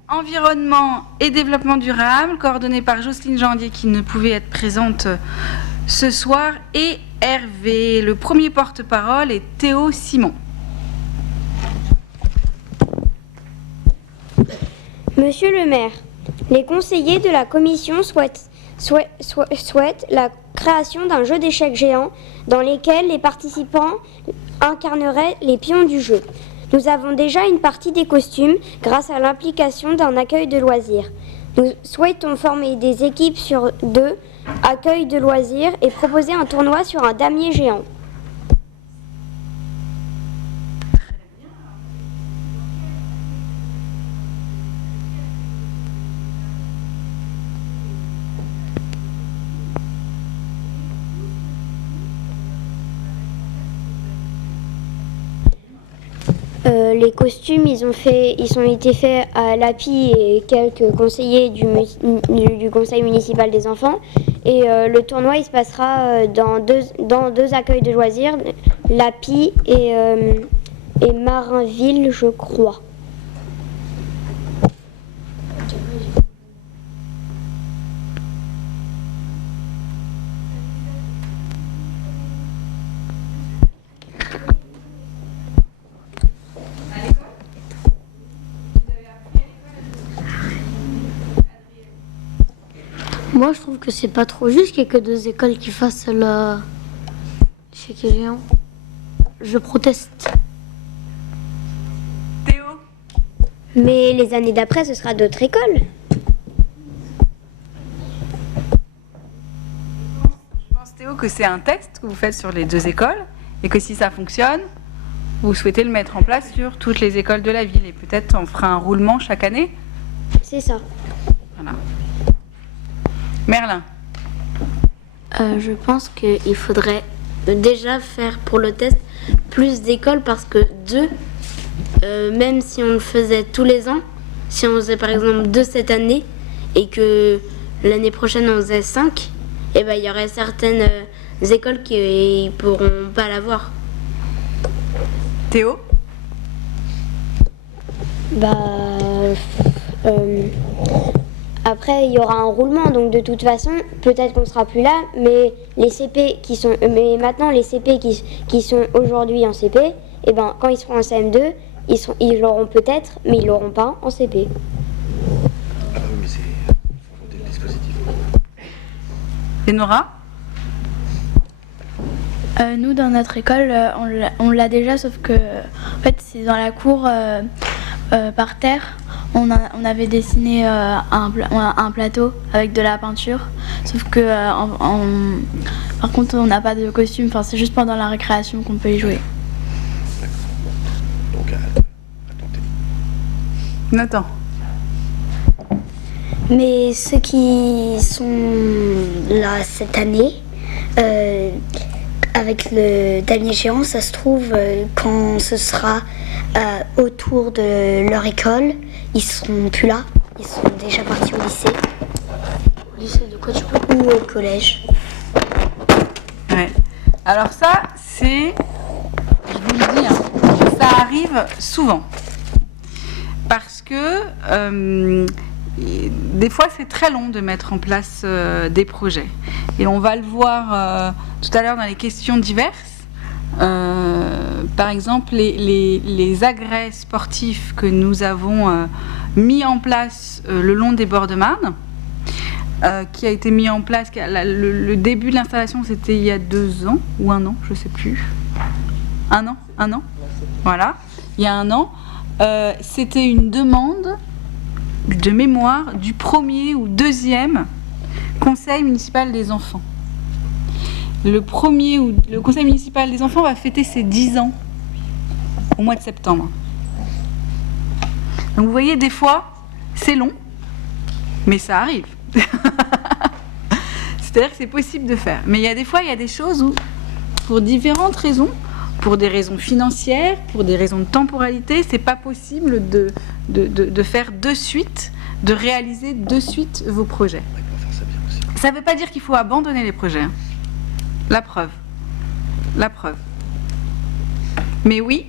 Environnement et développement durable, coordonné par Jocelyne Jandier qui ne pouvait être présente ce soir, et Hervé. Le premier porte-parole est Théo Simon. Monsieur le maire, les conseillers de la commission souhaitent la création d'un jeu d'échecs géant dans lequel les participants incarneraient les pions du jeu. Nous avons déjà une partie des costumes grâce à l'implication d'un accueil de loisirs. Nous souhaitons former des équipes sur 2 accueils de loisirs et proposer un tournoi sur un damier géant. Les costumes, ils ont été faits à l'API et quelques conseillers du conseil municipal des enfants. Et le tournoi, il se passera dans deux accueils de loisirs, l'API et Marinville, je crois. Moi, je trouve que c'est pas trop juste qu'il y ait que 2 écoles qui fassent le chéquier géant. Je proteste. Théo? Mais les années d'après, ce sera d'autres écoles. Je pense, Théo, que c'est un test que vous faites sur les 2 écoles et que si ça fonctionne, vous souhaitez le mettre en place sur toutes les écoles de la ville. Et peut-être on fera un roulement chaque année. C'est ça. Voilà. Merlin. Je pense qu'il faudrait déjà faire pour le test plus d'écoles parce que 2, même si on le faisait tous les ans, si on faisait par exemple 2 cette année et que l'année prochaine on faisait 5, et ben, il y aurait certaines écoles qui ne pourront pas l'avoir. Théo. Après, il y aura un roulement, donc de toute façon, peut-être qu'on sera plus là, mais maintenant les CP qui sont aujourd'hui en CP, et ben quand ils seront en CM2, ils l'auront peut-être, mais ils l'auront pas en CP. Ah bah oui, mais faut voter le dispositif. Et Nora. Nous, dans notre école, on l'a déjà, sauf que en fait, c'est dans la cour par terre. On avait dessiné un plateau avec de la peinture, sauf que par contre, on n'a pas de costume. Enfin, c'est juste pendant la récréation qu'on peut y jouer. Donc, attendez. Nathan. Mais ceux qui sont là cette année, avec le damier géant, ça se trouve, quand ce sera autour de leur école, ils seront plus là, ils sont déjà partis au lycée. Au lycée de quoi tu peux? Ou au collège. Ouais. Alors ça, c'est, je vous le dis, ça arrive souvent. Parce que des fois, c'est très long de mettre en place des projets. Et on va le voir tout à l'heure dans les questions diverses. Par exemple, les agrès sportifs que nous avons mis en place le long des bords de Marne, qui a été mis en place, le début de l'installation, c'était il y a 2 ans, ou 1 an, je ne sais plus. Un an. Voilà, il y a 1 an. C'était une demande de mémoire du 1er ou 2e conseil municipal des enfants. Le conseil municipal des enfants va fêter ses 10 ans au mois de septembre. Donc vous voyez, des fois, c'est long, mais ça arrive. C'est-à-dire que c'est possible de faire. Mais il y a des fois, il y a des choses où, pour différentes raisons, pour des raisons financières, pour des raisons de temporalité, c'est pas possible de faire de suite, de réaliser de suite vos projets. Ça ne veut pas dire qu'il faut abandonner les projets. Hein. La preuve. Mais oui,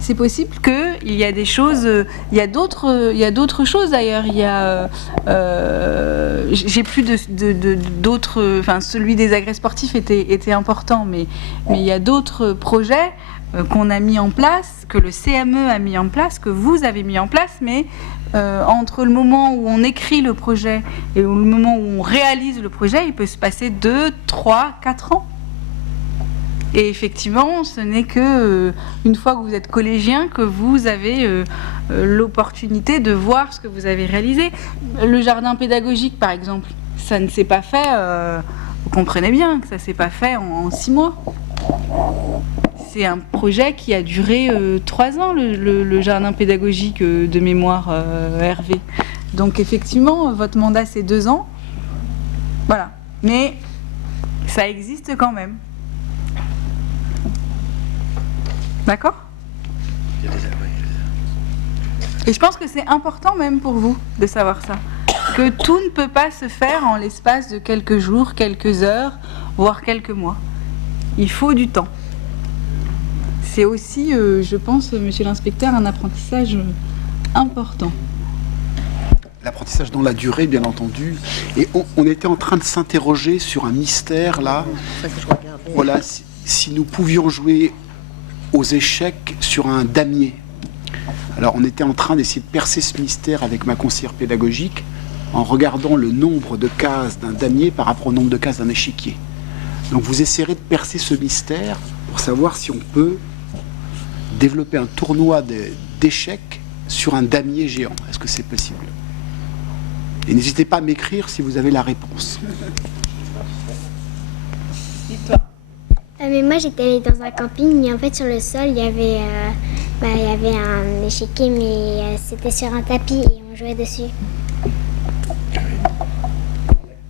c'est possible qu'il y a des choses, il y a d'autres choses d'ailleurs. Il y a, j'ai plus d'autres, enfin celui des agrès sportifs était important, mais il y a d'autres projets qu'on a mis en place, que le CME a mis en place, que vous avez mis en place, mais entre le moment où on écrit le projet et le moment où on réalise le projet, il peut se passer 2, 3, 4 ans. Et effectivement, ce n'est que une fois que vous êtes collégien que vous avez l'opportunité de voir ce que vous avez réalisé. Le jardin pédagogique, par exemple, ça ne s'est pas fait, vous comprenez bien que ça ne s'est pas fait en 6 mois. C'est un projet qui a duré 3 ans, le jardin pédagogique de mémoire Hervé. Donc effectivement, votre mandat c'est 2 ans. Voilà. Mais ça existe quand même. D'accord ? Et je pense que c'est important même pour vous de savoir ça. Que tout ne peut pas se faire en l'espace de quelques jours, quelques heures, voire quelques mois. Il faut du temps. C'est aussi, je pense, monsieur l'inspecteur, un apprentissage important. L'apprentissage dans la durée, bien entendu. Et on était en train de s'interroger sur un mystère, là. Voilà, si nous pouvions jouer aux échecs sur un damier. Alors, on était en train d'essayer de percer ce mystère avec ma conseillère pédagogique en regardant le nombre de cases d'un damier par rapport au nombre de cases d'un échiquier. Donc, vous essayerez de percer ce mystère pour savoir si on peut développer un tournoi d'échecs sur un damier géant. Est-ce que c'est possible ? Et n'hésitez pas à m'écrire si vous avez la réponse. Et toi ? Mais moi j'étais allée dans un camping et en fait sur le sol il y avait un échiquier mais c'était sur un tapis et on jouait dessus.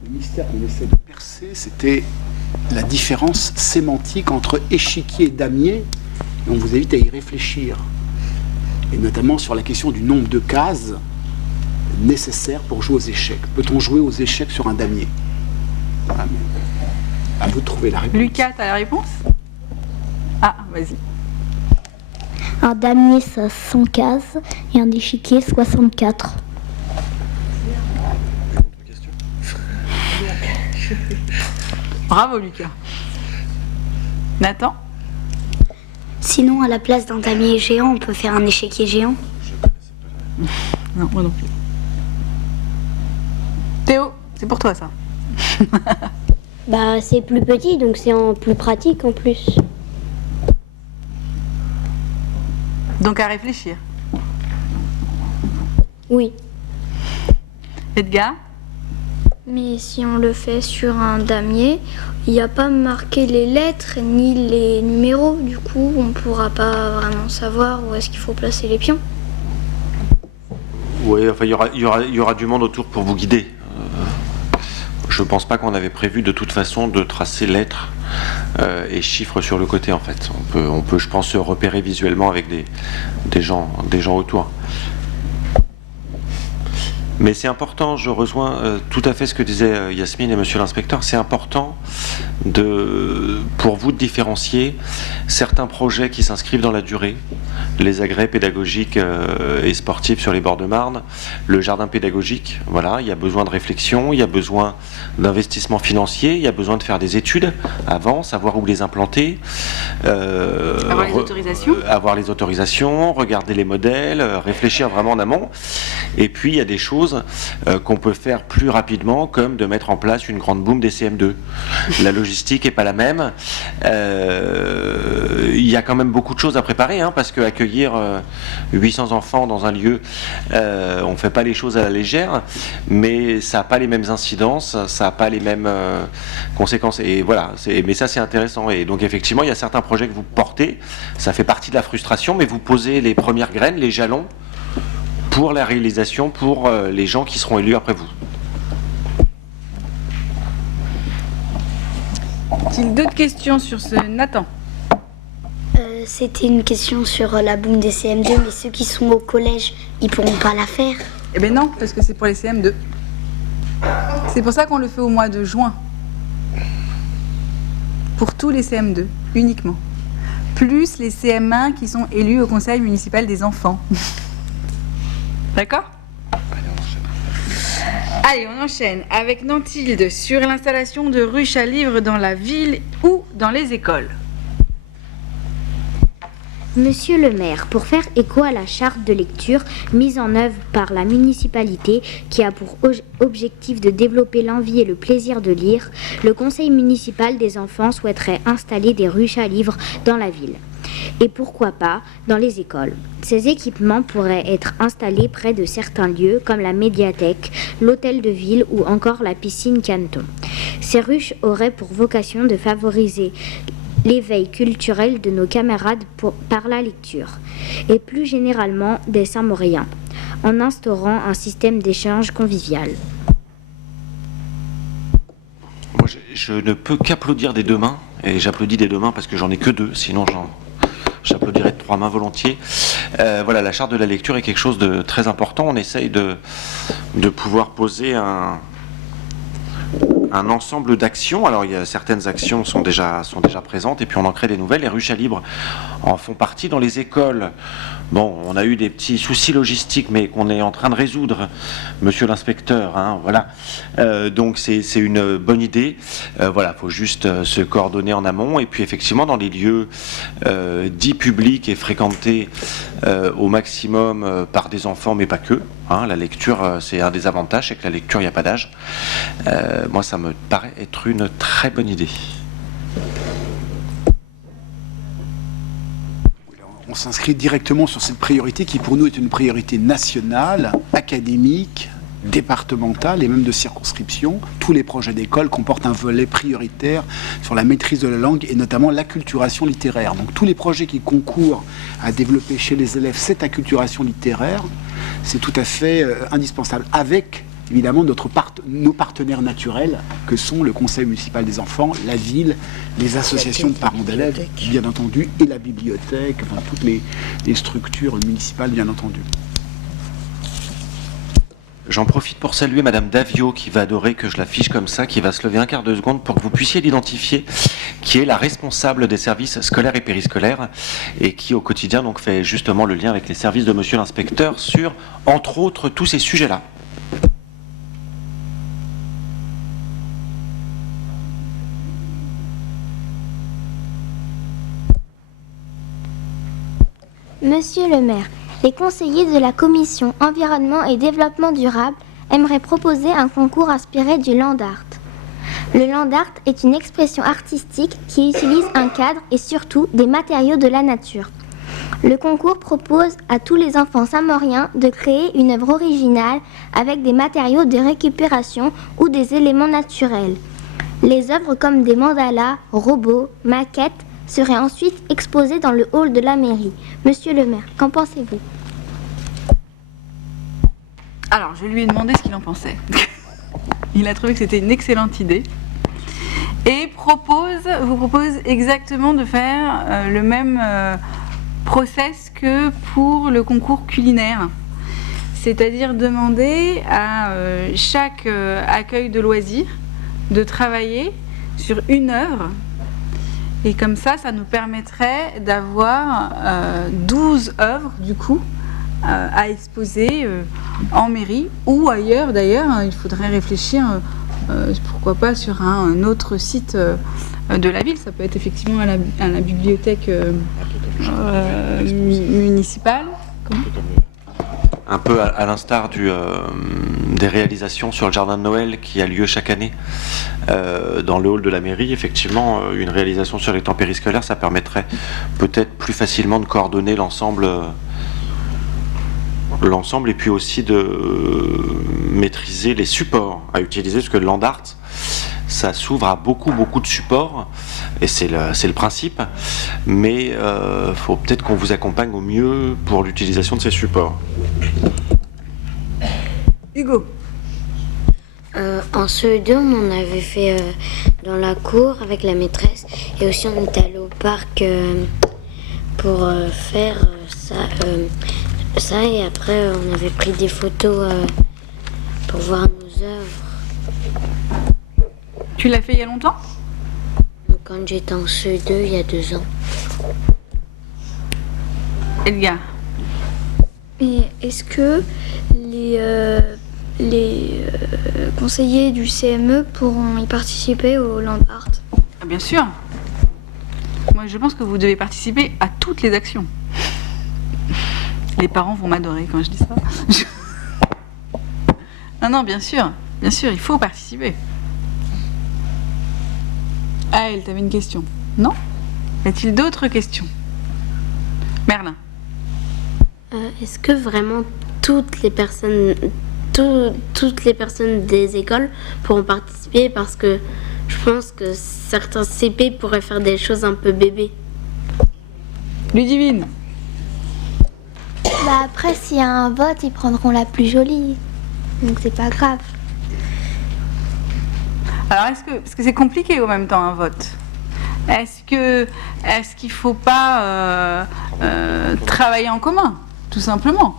Le mystère qu'on essaie de percer, c'était la différence sémantique entre échiquier et damier. Et on vous invite à y réfléchir. Et notamment sur la question du nombre de cases nécessaires pour jouer aux échecs. Peut-on jouer aux échecs sur un damier? Voilà, mais à vous de trouver la réponse. Lucas, t'as la réponse? Ah, vas-y. Un damier, ça a 100 cases et un échiquier, 64. Bravo, Lucas. Nathan? Sinon, à la place d'un damier géant, on peut faire un échiquier géant. Non, moi non plus. Théo, c'est pour toi ça. Bah, c'est plus petit, donc c'est plus pratique en plus. Donc à réfléchir. Oui. Edgar? Mais si on le fait sur un damier, il n'y a pas marqué les lettres ni les numéros. Du coup, on ne pourra pas vraiment savoir où est-ce qu'il faut placer les pions. Oui, enfin, il y aura du monde autour pour vous guider. Je ne pense pas qu'on avait prévu de toute façon de tracer lettres et chiffres sur le côté en fait. On peut je pense, se repérer visuellement avec des gens autour. Mais c'est important, je rejoins tout à fait ce que disaient Yasmine et monsieur l'inspecteur, c'est important pour vous de différencier certains projets qui s'inscrivent dans la durée, les agrès pédagogiques et sportifs sur les bords de Marne, le jardin pédagogique, voilà, il y a besoin de réflexion, il y a besoin d'investissement financier, il y a besoin de faire des études avant, savoir où les implanter, avoir les autorisations, regarder les modèles, réfléchir vraiment en amont, et puis il y a des choses qu'on peut faire plus rapidement, comme de mettre en place une grande boom des CM2. La logistique n'est pas la même. Il y a quand même beaucoup de choses à préparer, hein, parce qu'accueillir 800 enfants dans un lieu, on ne fait pas les choses à la légère, mais ça n'a pas les mêmes incidences, ça n'a pas les mêmes conséquences. Et voilà, mais ça c'est intéressant. Et donc effectivement, il y a certains projets que vous portez, ça fait partie de la frustration, mais vous posez les premières graines, les jalons, pour la réalisation, pour les gens qui seront élus après vous. A-t-il d'autres questions sur ce Nathan? C'était une question sur la boum des CM2, mais ceux qui sont au collège, ils pourront pas la faire. Eh bien non, parce que c'est pour les CM2. C'est pour ça qu'on le fait au mois de juin. Pour tous les CM2, uniquement. Plus les CM1 qui sont élus au conseil municipal des enfants. D'accord? Allez, on enchaîne avec Nantilde sur l'installation de ruches à livres dans la ville ou dans les écoles. Monsieur le maire, pour faire écho à la charte de lecture mise en œuvre par la municipalité qui a pour objectif de développer l'envie et le plaisir de lire, le conseil municipal des enfants souhaiterait installer des ruches à livres dans la ville. Et pourquoi pas dans les écoles. Ces équipements pourraient être installés près de certains lieux comme la médiathèque, l'hôtel de ville ou encore la piscine Canton. Ces ruches auraient pour vocation de favoriser l'éveil culturel de nos camarades par la lecture et plus généralement des Saint-Mauriens en instaurant un système d'échange convivial. Moi, je ne peux qu'applaudir des deux mains, et j'applaudis des deux mains parce que j'en ai que deux, sinon j'applaudirais de trois mains volontiers. Voilà, la charte de la lecture est quelque chose de très important. On essaye de pouvoir poser un ensemble d'actions. Alors il y a certaines actions sont déjà présentes et puis on en crée des nouvelles. Les ruches à livres en font partie. Dans les écoles, bon, on a eu des petits soucis logistiques mais qu'on est en train de résoudre, monsieur l'inspecteur, hein, voilà. Donc c'est une bonne idée. Voilà, faut juste se coordonner en amont et puis effectivement dans les lieux dits publics et fréquentés au maximum par des enfants mais pas que. Hein, la lecture, c'est un des avantages, c'est que la lecture, il n'y a pas d'âge. Moi, ça me paraît être une très bonne idée. On s'inscrit directement sur cette priorité qui pour nous est une priorité nationale, académique départementale et même de circonscription. Tous les projets d'école comportent un volet prioritaire sur la maîtrise de la langue et notamment l'acculturation littéraire. Donc tous les projets qui concourent à développer chez les élèves cette acculturation littéraire, c'est tout à fait indispensable, avec évidemment nos partenaires naturels que sont le conseil municipal des enfants, la ville, les associations de parents d'élèves, bien entendu, et la bibliothèque, enfin, toutes les structures municipales, bien entendu. J'en profite pour saluer Madame Davio, qui va adorer que je l'affiche comme ça, qui va se lever un quart de seconde pour que vous puissiez l'identifier, qui est la responsable des services scolaires et périscolaires, et qui au quotidien donc fait justement le lien avec les services de Monsieur l'inspecteur sur, entre autres, tous ces sujets-là. Monsieur le maire, les conseillers de la commission Environnement et Développement durable aimeraient proposer un concours inspiré du land art. Le land art est une expression artistique qui utilise un cadre et surtout des matériaux de la nature. Le concours propose à tous les enfants saint-mauriens de créer une œuvre originale avec des matériaux de récupération ou des éléments naturels. Les œuvres comme des mandalas, robots, maquettes seraient ensuite exposées dans le hall de la mairie. Monsieur le maire, qu'en pensez-vous? Alors, je lui ai demandé ce qu'il en pensait. Il a trouvé que c'était une excellente idée et vous propose exactement de faire le même process que pour le concours culinaire. C'est-à-dire demander à chaque accueil de loisirs de travailler sur une œuvre. Et comme ça nous permettrait d'avoir 12 œuvres, du coup, à exposer en mairie ou ailleurs, d'ailleurs. Il faudrait réfléchir, pourquoi pas, sur un autre site de la ville. Ça peut être effectivement à la bibliothèque municipale. Comment ? Un peu à l'instar des réalisations sur le jardin de Noël qui a lieu chaque année dans le hall de la mairie. Effectivement, une réalisation sur les temps périscolaires, ça permettrait peut-être plus facilement de coordonner l'ensemble et puis aussi de maîtriser les supports à utiliser, parce que le land art, ça s'ouvre à beaucoup de supports, et c'est le principe, mais faut peut-être qu'on vous accompagne au mieux pour l'utilisation de ces supports. Hugo. En CE2, on en avait fait dans la cour avec la maîtresse, et aussi on est allé au parc pour faire ça, et après on avait pris des photos pour voir nos œuvres. Tu l'as fait il y a longtemps ? Quand j'étais en CE2, il y a 2 ans. Edgar. Et est-ce que les conseillers du CME pourront y participer au land art? Bien sûr. Moi, je pense que vous devez participer à toutes les actions. Les parents vont m'adorer quand je dis ça. Non, bien sûr, il faut participer. Ah, elle t'avait une question. Non ? Y a-t-il d'autres questions ? Merlin. Est-ce que vraiment toutes les personnes des écoles pourront participer, parce que je pense que certains CP pourraient faire des choses un peu bébés. Ludivine. Bah après, s'il y a un vote, ils prendront la plus jolie. Donc c'est pas grave. Alors parce que c'est compliqué en même temps un vote. Est-ce qu'il faut pas travailler en commun, tout simplement?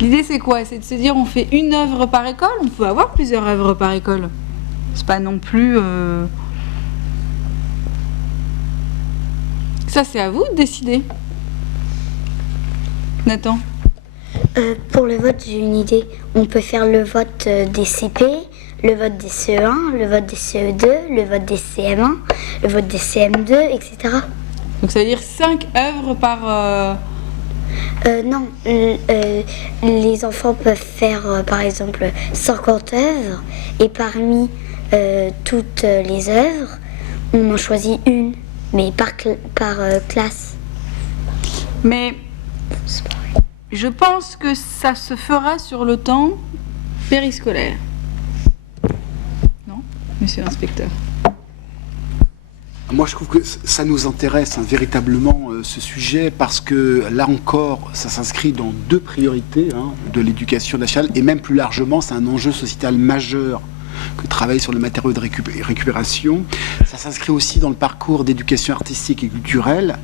L'idée c'est quoi? C'est de se dire on fait une œuvre par école. On peut avoir plusieurs œuvres par école. C'est pas non plus. Ça c'est à vous de décider. Nathan. Pour le vote, j'ai une idée. On peut faire le vote des CP, le vote des CE1, le vote des CE2, le vote des CM1, le vote des CM2, etc. Donc ça veut dire 5 œuvres par... Non, les enfants peuvent faire par exemple 50 œuvres et parmi toutes les œuvres, on en choisit une, mais par classe. Mais je pense que ça se fera sur le temps périscolaire. Non, monsieur l'inspecteur? Moi, je trouve que ça nous intéresse véritablement ce sujet parce que là encore, ça s'inscrit dans deux priorités de l'éducation nationale et même plus largement, c'est un enjeu sociétal majeur que travailler sur les matériaux de récupération. Ça s'inscrit aussi dans le parcours d'éducation artistique et culturelle.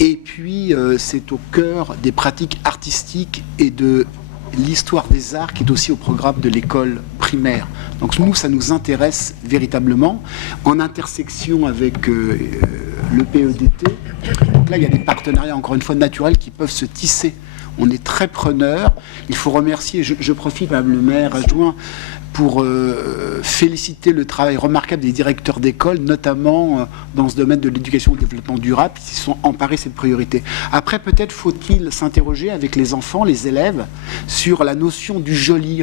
Et puis, c'est au cœur des pratiques artistiques et de l'histoire des arts qui est aussi au programme de l'école primaire. Donc nous, ça nous intéresse véritablement en intersection avec le PEDT. Donc là, il y a des partenariats, encore une fois, naturels qui peuvent se tisser. On est très preneurs. Il faut remercier, je profite, Madame le maire adjoint, pour féliciter le travail remarquable des directeurs d'école, notamment dans ce domaine de l'éducation et du développement durable, qui se sont emparés de cette priorité. Après, peut-être faut-il s'interroger avec les enfants, les élèves, sur la notion du joli.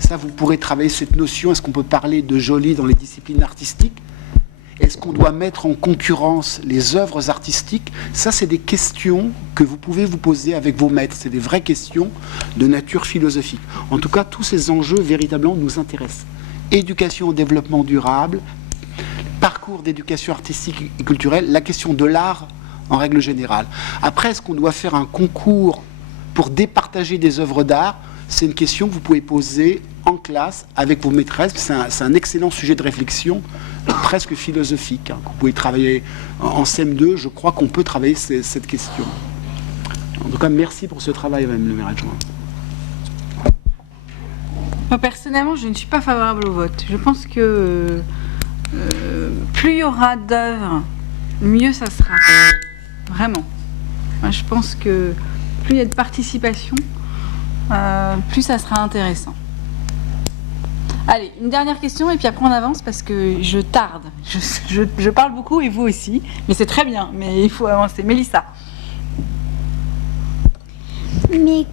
Ça, vous pourrez travailler cette notion. Est-ce qu'on peut parler de joli dans les disciplines artistiques ? Est-ce qu'on doit mettre en concurrence les œuvres artistiques ? Ça, c'est des questions que vous pouvez vous poser avec vos maîtres. C'est des vraies questions de nature philosophique. En tout cas, tous ces enjeux, véritablement, nous intéressent. Éducation au développement durable, parcours d'éducation artistique et culturelle, la question de l'art en règle générale. Après, est-ce qu'on doit faire un concours pour départager des œuvres d'art ? C'est une question que vous pouvez poser en classe avec vos maîtresses. C'est un excellent sujet de réflexion, presque philosophique. Vous pouvez travailler en CM2. Je crois qu'on peut travailler cette question. En tout cas, merci pour ce travail, Madame le maire adjoint. Moi, personnellement, je ne suis pas favorable au vote. Je pense que plus il y aura d'œuvres, mieux ça sera. Vraiment. Moi, je pense que plus il y a de participation, plus ça sera intéressant. Allez, une dernière question et puis après on avance parce que je tarde. Je parle beaucoup et vous aussi, mais c'est très bien, mais il faut avancer. Mélissa. Mais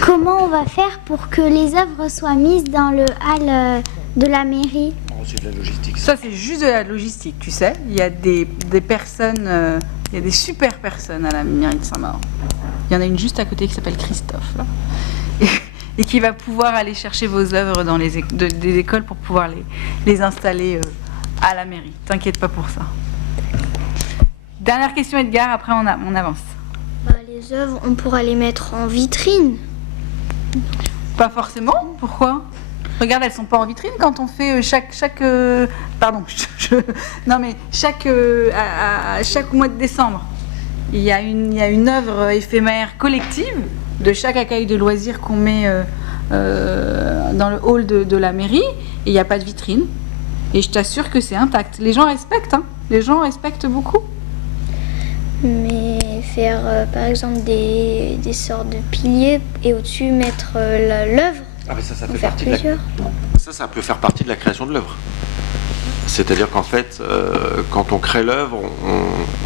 comment on va faire pour que les œuvres soient mises dans le hall de la mairie? C'est de la logistique. Ça, c'est juste de la logistique, tu sais. Il y a des personnes, il y a des super personnes à la mairie de Saint-Maur. Il y en a une juste à côté qui s'appelle Christophe, là. Et qui va pouvoir aller chercher vos œuvres dans des écoles pour pouvoir les installer à la mairie. T'inquiète pas pour ça. Dernière question, Edgar, après on avance. Les œuvres, on pourra les mettre en vitrine. Pas forcément, pourquoi ? Regarde, elles sont pas en vitrine quand on fait chaque mois de décembre. Il y a une œuvre éphémère collective de chaque accueil de loisirs qu'on met dans le hall de la mairie, et il n'y a pas de vitrine. Et je t'assure que c'est intact. Les gens respectent, Les gens respectent beaucoup. Mais faire, par exemple, des sortes de piliers et au-dessus mettre l'œuvre. Ah, mais ça fait faire partie plusieurs. Ça peut faire partie de la création de l'œuvre. C'est-à-dire qu'en fait, quand on crée l'œuvre,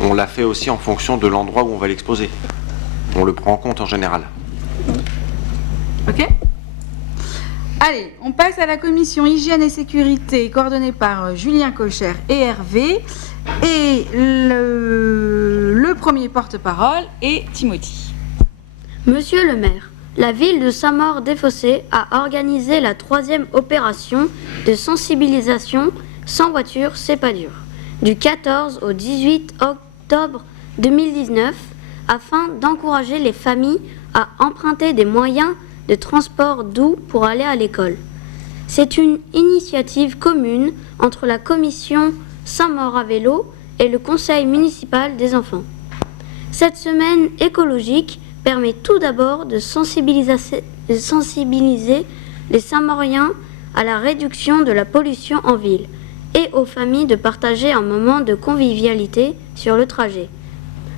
on la fait aussi en fonction de l'endroit où on va l'exposer. On le prend en compte en général. Ok ? Allez, on passe à la commission hygiène et sécurité, coordonnée par Julien Cocher et Hervé. Et le premier porte-parole est Timothy. Monsieur le maire, la ville de Saint-Maur-des-Fossés a organisé la 3e opération de sensibilisation sans voiture, c'est pas dur, du 14 au 18 octobre 2019, afin d'encourager les familles à emprunter des moyens de transport doux pour aller à l'école. C'est une initiative commune entre la commission Saint-Maur à vélo et le conseil municipal des enfants. Cette semaine écologique permet tout d'abord de sensibiliser les Saint-Mauriens à la réduction de la pollution en ville et aux familles de partager un moment de convivialité sur le trajet.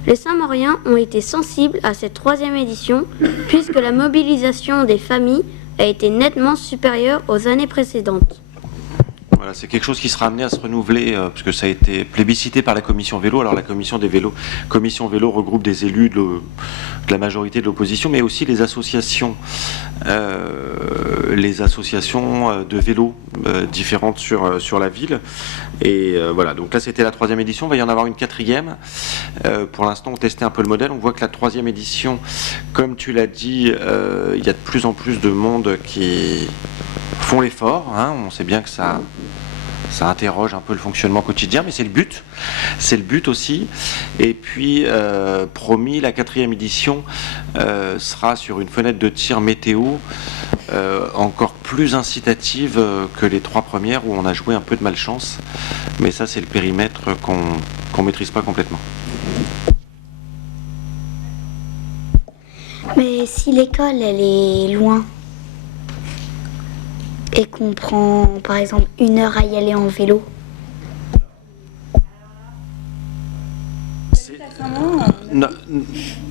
Les Saint-Mauriens ont été sensibles à cette 3e édition puisque la mobilisation des familles a été nettement supérieure aux années précédentes. Voilà, c'est quelque chose qui sera amené à se renouveler parce que ça a été plébiscité par la commission vélo. Alors la commission vélo regroupe des élus de la majorité de l'opposition, mais aussi les associations de vélo différentes sur la ville. Et voilà, donc là c'était la 3e édition, il va y en avoir une 4e. Pour l'instant on testait un peu le modèle, on voit que la 3e édition, comme tu l'as dit, il y a de plus en plus de monde qui font l'effort, hein. On sait bien que ça interroge un peu le fonctionnement quotidien, mais c'est le but aussi. Et puis, promis, la 4e édition sera sur une fenêtre de tir météo encore plus incitative que les 3 premières où on a joué un peu de malchance. Mais ça, c'est le périmètre qu'on maîtrise pas complètement. Mais si l'école, elle est loin et qu'on prend, par exemple, 1 heure à y aller en vélo.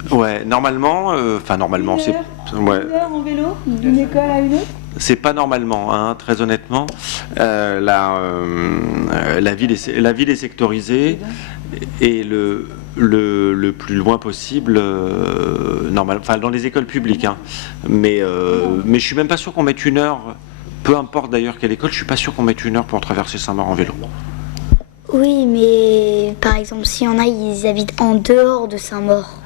Ouais, normalement, c'est... Ouais. 1 heure en vélo, d'une école à une autre? C'est pas normalement, hein, très honnêtement. La ville est sectorisée et le plus loin possible, dans les écoles publiques. Hein. Mais je suis même pas sûr qu'on mette 1 heure, peu importe d'ailleurs quelle école, je suis pas sûr qu'on mette 1 heure pour traverser Saint-Maur en vélo. Oui, mais par exemple, s'il y en a, ils habitent en dehors de Saint-Maur.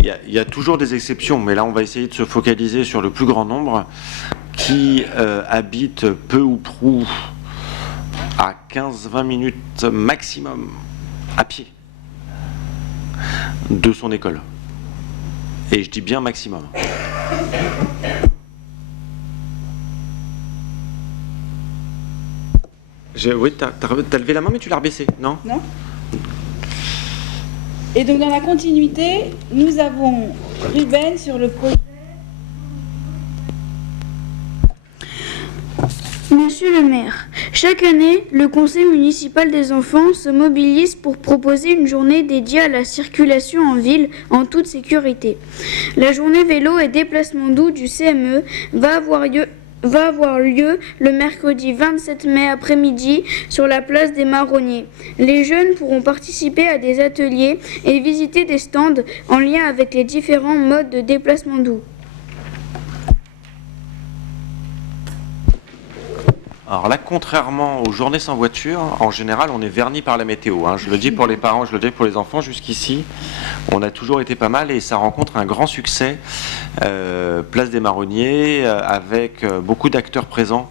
Il y a toujours des exceptions, mais là on va essayer de se focaliser sur le plus grand nombre qui habitent peu ou prou à 15-20 minutes maximum à pied de son école. Et je dis bien maximum. Oui, t'as levé la main mais tu l'as rebaissée, non? Non. Et donc dans la continuité, nous avons Ruben sur le projet. Monsieur le maire, chaque année, le conseil municipal des enfants se mobilise pour proposer une journée dédiée à la circulation en ville en toute sécurité. La journée vélo et déplacement doux du CME va avoir lieu le mercredi 27 mai après-midi sur la place des Marronniers. Les jeunes pourront participer à des ateliers et visiter des stands en lien avec les différents modes de déplacement doux. Alors là, contrairement aux journées sans voiture, en général, on est verni par la météo. Hein. Je le dis pour les parents, je le dis pour les enfants. Jusqu'ici, on a toujours été pas mal et ça rencontre un grand succès. Place des Marronniers, avec beaucoup d'acteurs présents.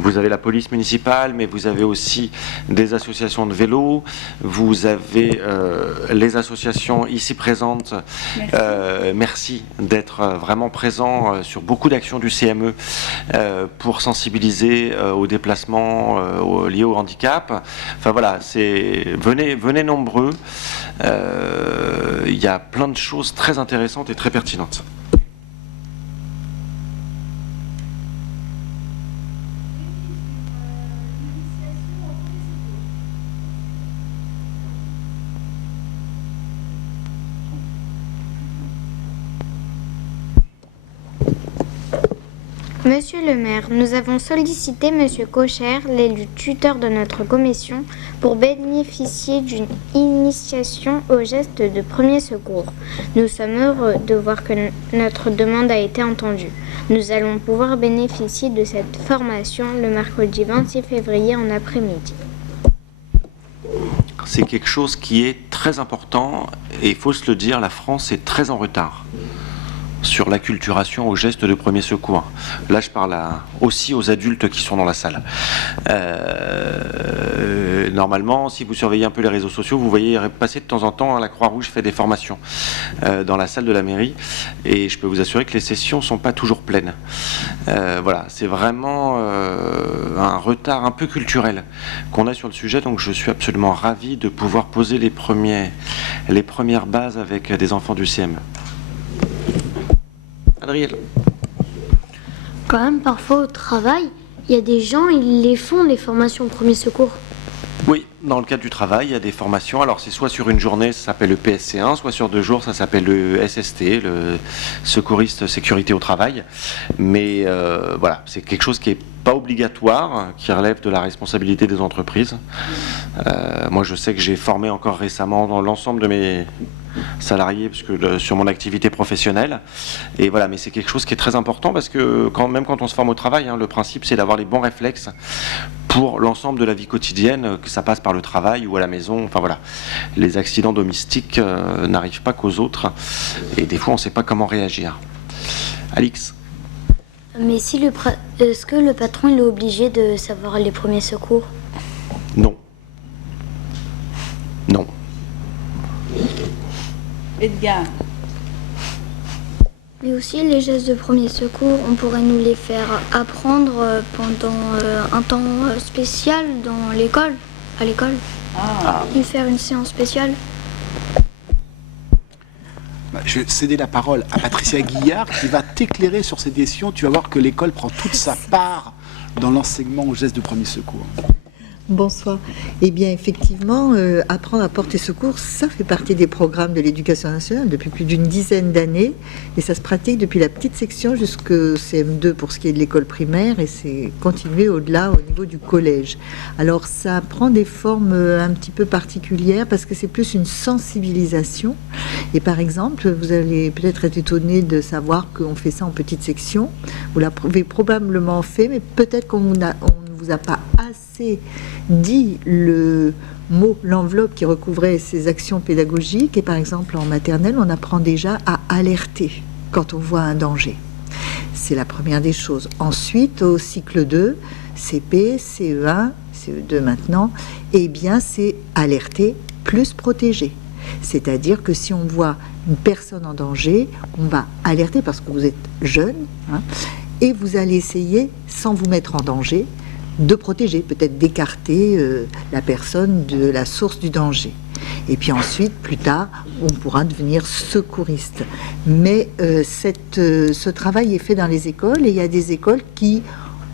Vous avez la police municipale, mais vous avez aussi des associations de vélo. Vous avez les associations ici présentes. Merci d'être vraiment présents sur beaucoup d'actions du CME pour sensibiliser aux déplacements liés au handicap. Enfin voilà, venez nombreux. Il y a plein de choses très intéressantes et très pertinentes. Monsieur le maire, nous avons sollicité Monsieur Cocher, l'élu tuteur de notre commission, pour bénéficier d'une initiation au geste de premier secours. Nous sommes heureux de voir que notre demande a été entendue. Nous allons pouvoir bénéficier de cette formation le mercredi 26 février en après-midi. C'est quelque chose qui est très important et il faut se le dire, la France est très en retard sur l'acculturation aux gestes de premier secours. Là, je parle aussi aux adultes qui sont dans la salle. Normalement, si vous surveillez un peu les réseaux sociaux, vous voyez passer de temps en temps, la Croix-Rouge fait des formations dans la salle de la mairie, et je peux vous assurer que les sessions ne sont pas toujours pleines. Voilà, c'est vraiment un retard un peu culturel qu'on a sur le sujet, donc je suis absolument ravi de pouvoir poser les premières bases avec des enfants du CME. Adriel. Quand même, parfois au travail, il y a des gens, ils les font, les formations au premier secours. Oui, dans le cadre du travail, il y a des formations. Alors c'est soit sur une journée, ça s'appelle le PSC1, soit sur 2 jours, ça s'appelle le SST, le secouriste sécurité au travail. Mais voilà, c'est quelque chose qui n'est pas obligatoire, qui relève de la responsabilité des entreprises. Moi, je sais que j'ai formé encore récemment dans l'ensemble de mes salariés parce que sur mon activité professionnelle. Et voilà, mais c'est quelque chose qui est très important parce que même quand on se forme au travail, le principe c'est d'avoir les bons réflexes pour l'ensemble de la vie quotidienne, que ça passe par le travail ou à la maison. Enfin voilà, les accidents domestiques n'arrivent pas qu'aux autres et des fois on ne sait pas comment réagir. Alix. Mais si est-ce que le patron il est obligé de savoir les premiers secours? Non. Non. Edgar. Mais aussi les gestes de premier secours, on pourrait nous les faire apprendre pendant un temps spécial dans l'école, à l'école. Et faire une séance spéciale. Je vais céder la parole à Patricia Guillard qui va t'éclairer sur cette question. Tu vas voir que l'école prend toute sa part dans l'enseignement aux gestes de premier secours. Bonsoir. Eh bien, effectivement, apprendre à porter secours, ça fait partie des programmes de l'éducation nationale depuis plus d'une dizaine d'années. Et ça se pratique depuis la petite section jusqu'au CM2 pour ce qui est de l'école primaire. Et c'est continué au-delà, au niveau du collège. Alors, ça prend des formes un petit peu particulières parce que c'est plus une sensibilisation. Et par exemple, vous allez peut-être être étonné de savoir qu'on fait ça en petite section. Vous l'avez probablement fait, mais peut-être qu'on ne vous a pas assez dit le mot, l'enveloppe qui recouvrait ces actions pédagogiques. Et par exemple, en maternelle, on apprend déjà à alerter quand on voit un danger. C'est la première des choses. Ensuite, au cycle 2, CP, CE1, CE2 maintenant, eh bien, c'est alerter plus protéger. C'est-à-dire que si on voit une personne en danger, on va alerter parce que vous êtes jeune, et vous allez essayer, sans vous mettre en danger, de protéger, peut-être d'écarter la personne de la source du danger. Et puis ensuite, plus tard, on pourra devenir secouriste. Mais ce travail est fait dans les écoles et il y a des écoles qui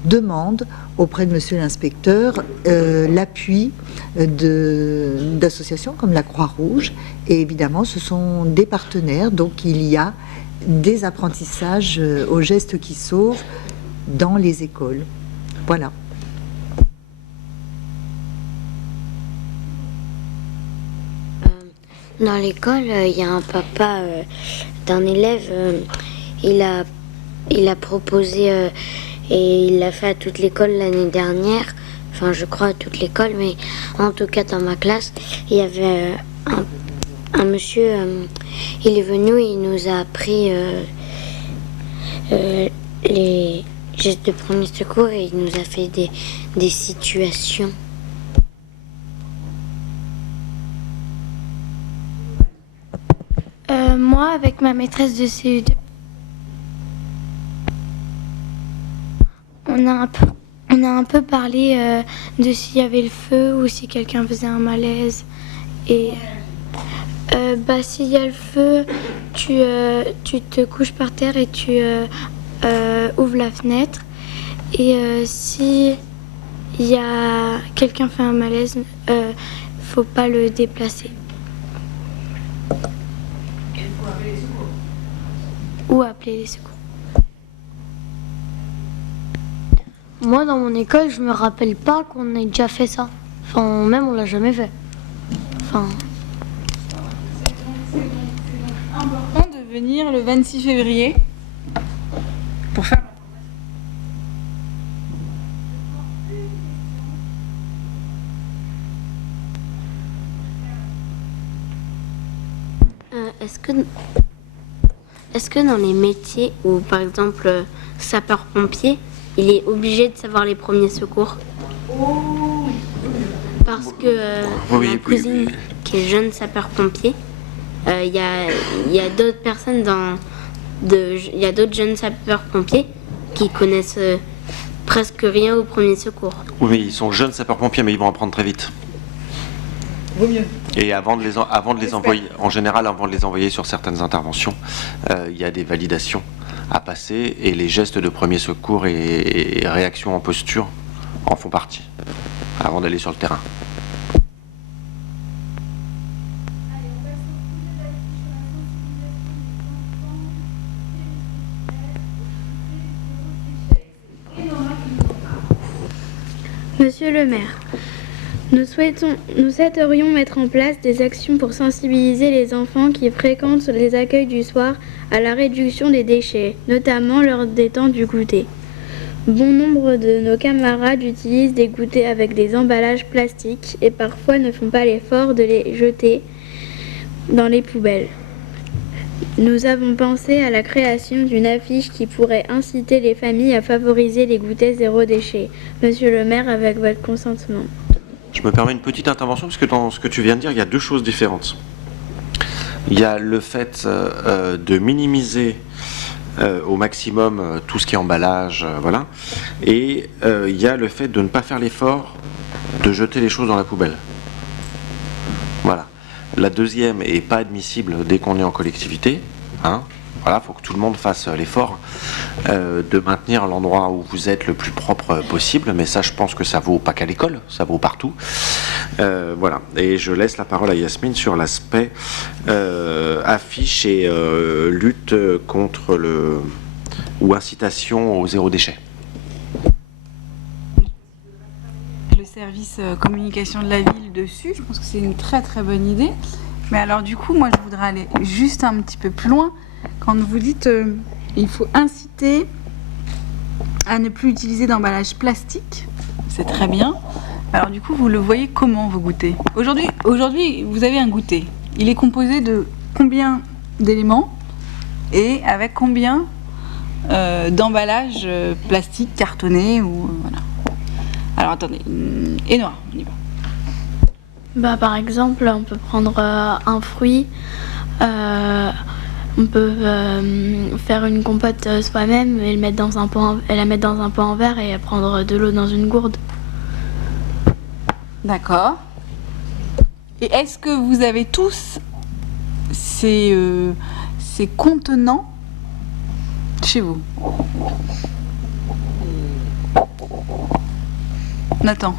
demandent auprès de monsieur l'inspecteur l'appui d'associations comme la Croix-Rouge. Et évidemment, ce sont des partenaires, donc il y a des apprentissages aux gestes qui sauvent dans les écoles. Voilà. Dans l'école, il y a un papa d'un élève, il a proposé et il l'a fait à toute l'école l'année dernière, enfin je crois à toute l'école, mais en tout cas dans ma classe, il y avait un monsieur, il est venu et il nous a appris les gestes de premier secours et il nous a fait des situations. Moi, avec ma maîtresse de CE2, on a un peu parlé de s'il y avait le feu ou si quelqu'un faisait un malaise. Et s'il y a le feu, tu te couches par terre et tu ouvres la fenêtre. Et si il y a quelqu'un fait un malaise, faut pas le déplacer. Ou appeler les secours. Moi, dans mon école, je me rappelle pas qu'on ait déjà fait ça. Enfin, même on l'a jamais fait. Enfin. C'est important de venir le 26 février pour faire. Est-ce que dans les métiers où, par exemple, sapeur-pompier, il est obligé de savoir les premiers secours? Parce que ma cousine, qui est jeune sapeur-pompier, il y a d'autres personnes il y a d'autres jeunes sapeurs-pompiers qui connaissent presque rien au premier secours. Oui, mais ils sont jeunes sapeurs-pompiers, mais ils vont apprendre très vite. Vaut mieux. Et avant de les envoyer, en général, avant de les envoyer sur certaines interventions, il y a des validations à passer et les gestes de premier secours et réactions en posture en font partie avant d'aller sur le terrain. Monsieur le maire, nous souhaiterions mettre en place des actions pour sensibiliser les enfants qui fréquentent les accueils du soir à la réduction des déchets, notamment lors des temps du goûter. Bon nombre de nos camarades utilisent des goûters avec des emballages plastiques et parfois ne font pas l'effort de les jeter dans les poubelles. Nous avons pensé à la création d'une affiche qui pourrait inciter les familles à favoriser les goûters zéro déchet. Monsieur le maire, avec votre consentement. Je me permets une petite intervention parce que dans ce que tu viens de dire, il y a deux choses différentes. Il y a le fait de minimiser au maximum tout ce qui est emballage, voilà. Et il y a le fait de ne pas faire l'effort de jeter les choses dans la poubelle. Voilà. La deuxième est pas admissible dès qu'on est en collectivité. Hein. Voilà, faut que tout le monde fasse l'effort de maintenir l'endroit où vous êtes le plus propre possible. Mais ça, je pense que ça vaut pas qu'à l'école, ça vaut partout. Voilà. Et je laisse la parole à Yasmine sur l'aspect affiche et lutte contre ou incitation au zéro déchet. Le service communication de la ville dessus, je pense que c'est une très très bonne idée. Mais alors du coup, moi je voudrais aller juste un petit peu plus loin. Quand vous dites il faut inciter à ne plus utiliser d'emballage plastique, c'est très bien. Alors du coup, vous le voyez comment vos goûters? Aujourd'hui, vous avez un goûter. Il est composé de combien d'éléments et avec combien d'emballages plastique, cartonné ou voilà. Alors attendez, Énoir, on y va. Bah, par exemple, on peut prendre un fruit, on peut faire une compote soi-même et la mettre dans un pot en verre et prendre de l'eau dans une gourde. D'accord. Et est-ce que vous avez tous ces contenants chez vous? Nathan?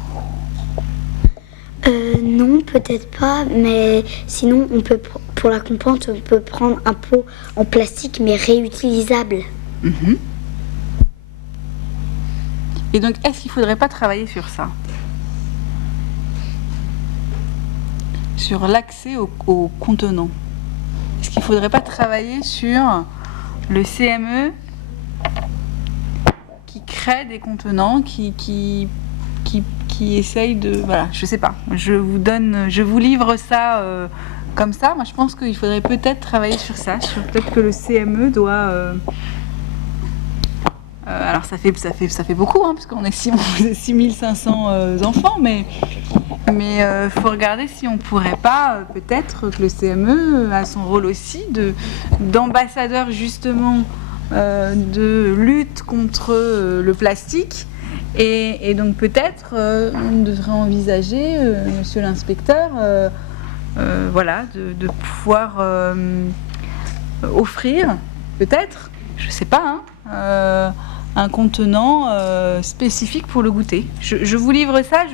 Non, peut-être pas, mais sinon, on peut, pour la compote, on peut prendre un pot en plastique, mais réutilisable. Mm-hmm. Et donc, est-ce qu'il ne faudrait pas travailler sur ça? Sur l'accès aux contenants. Est-ce qu'il ne faudrait pas travailler sur le CME qui crée des contenants, qui essaye de... Voilà, je sais pas. Je vous livre ça comme ça. Moi, je pense qu'il faudrait peut-être travailler sur ça. Peut-être que le CME doit... alors, ça fait beaucoup, hein, parce qu'on est 6500 enfants, mais faut regarder si on pourrait pas, peut-être que le CME a son rôle aussi d'ambassadeur, justement, de lutte contre le plastique. Et donc peut-être on devrait envisager, monsieur l'inspecteur, voilà, de pouvoir offrir, peut-être, je sais pas, hein, un contenant spécifique pour le goûter. Je vous livre ça,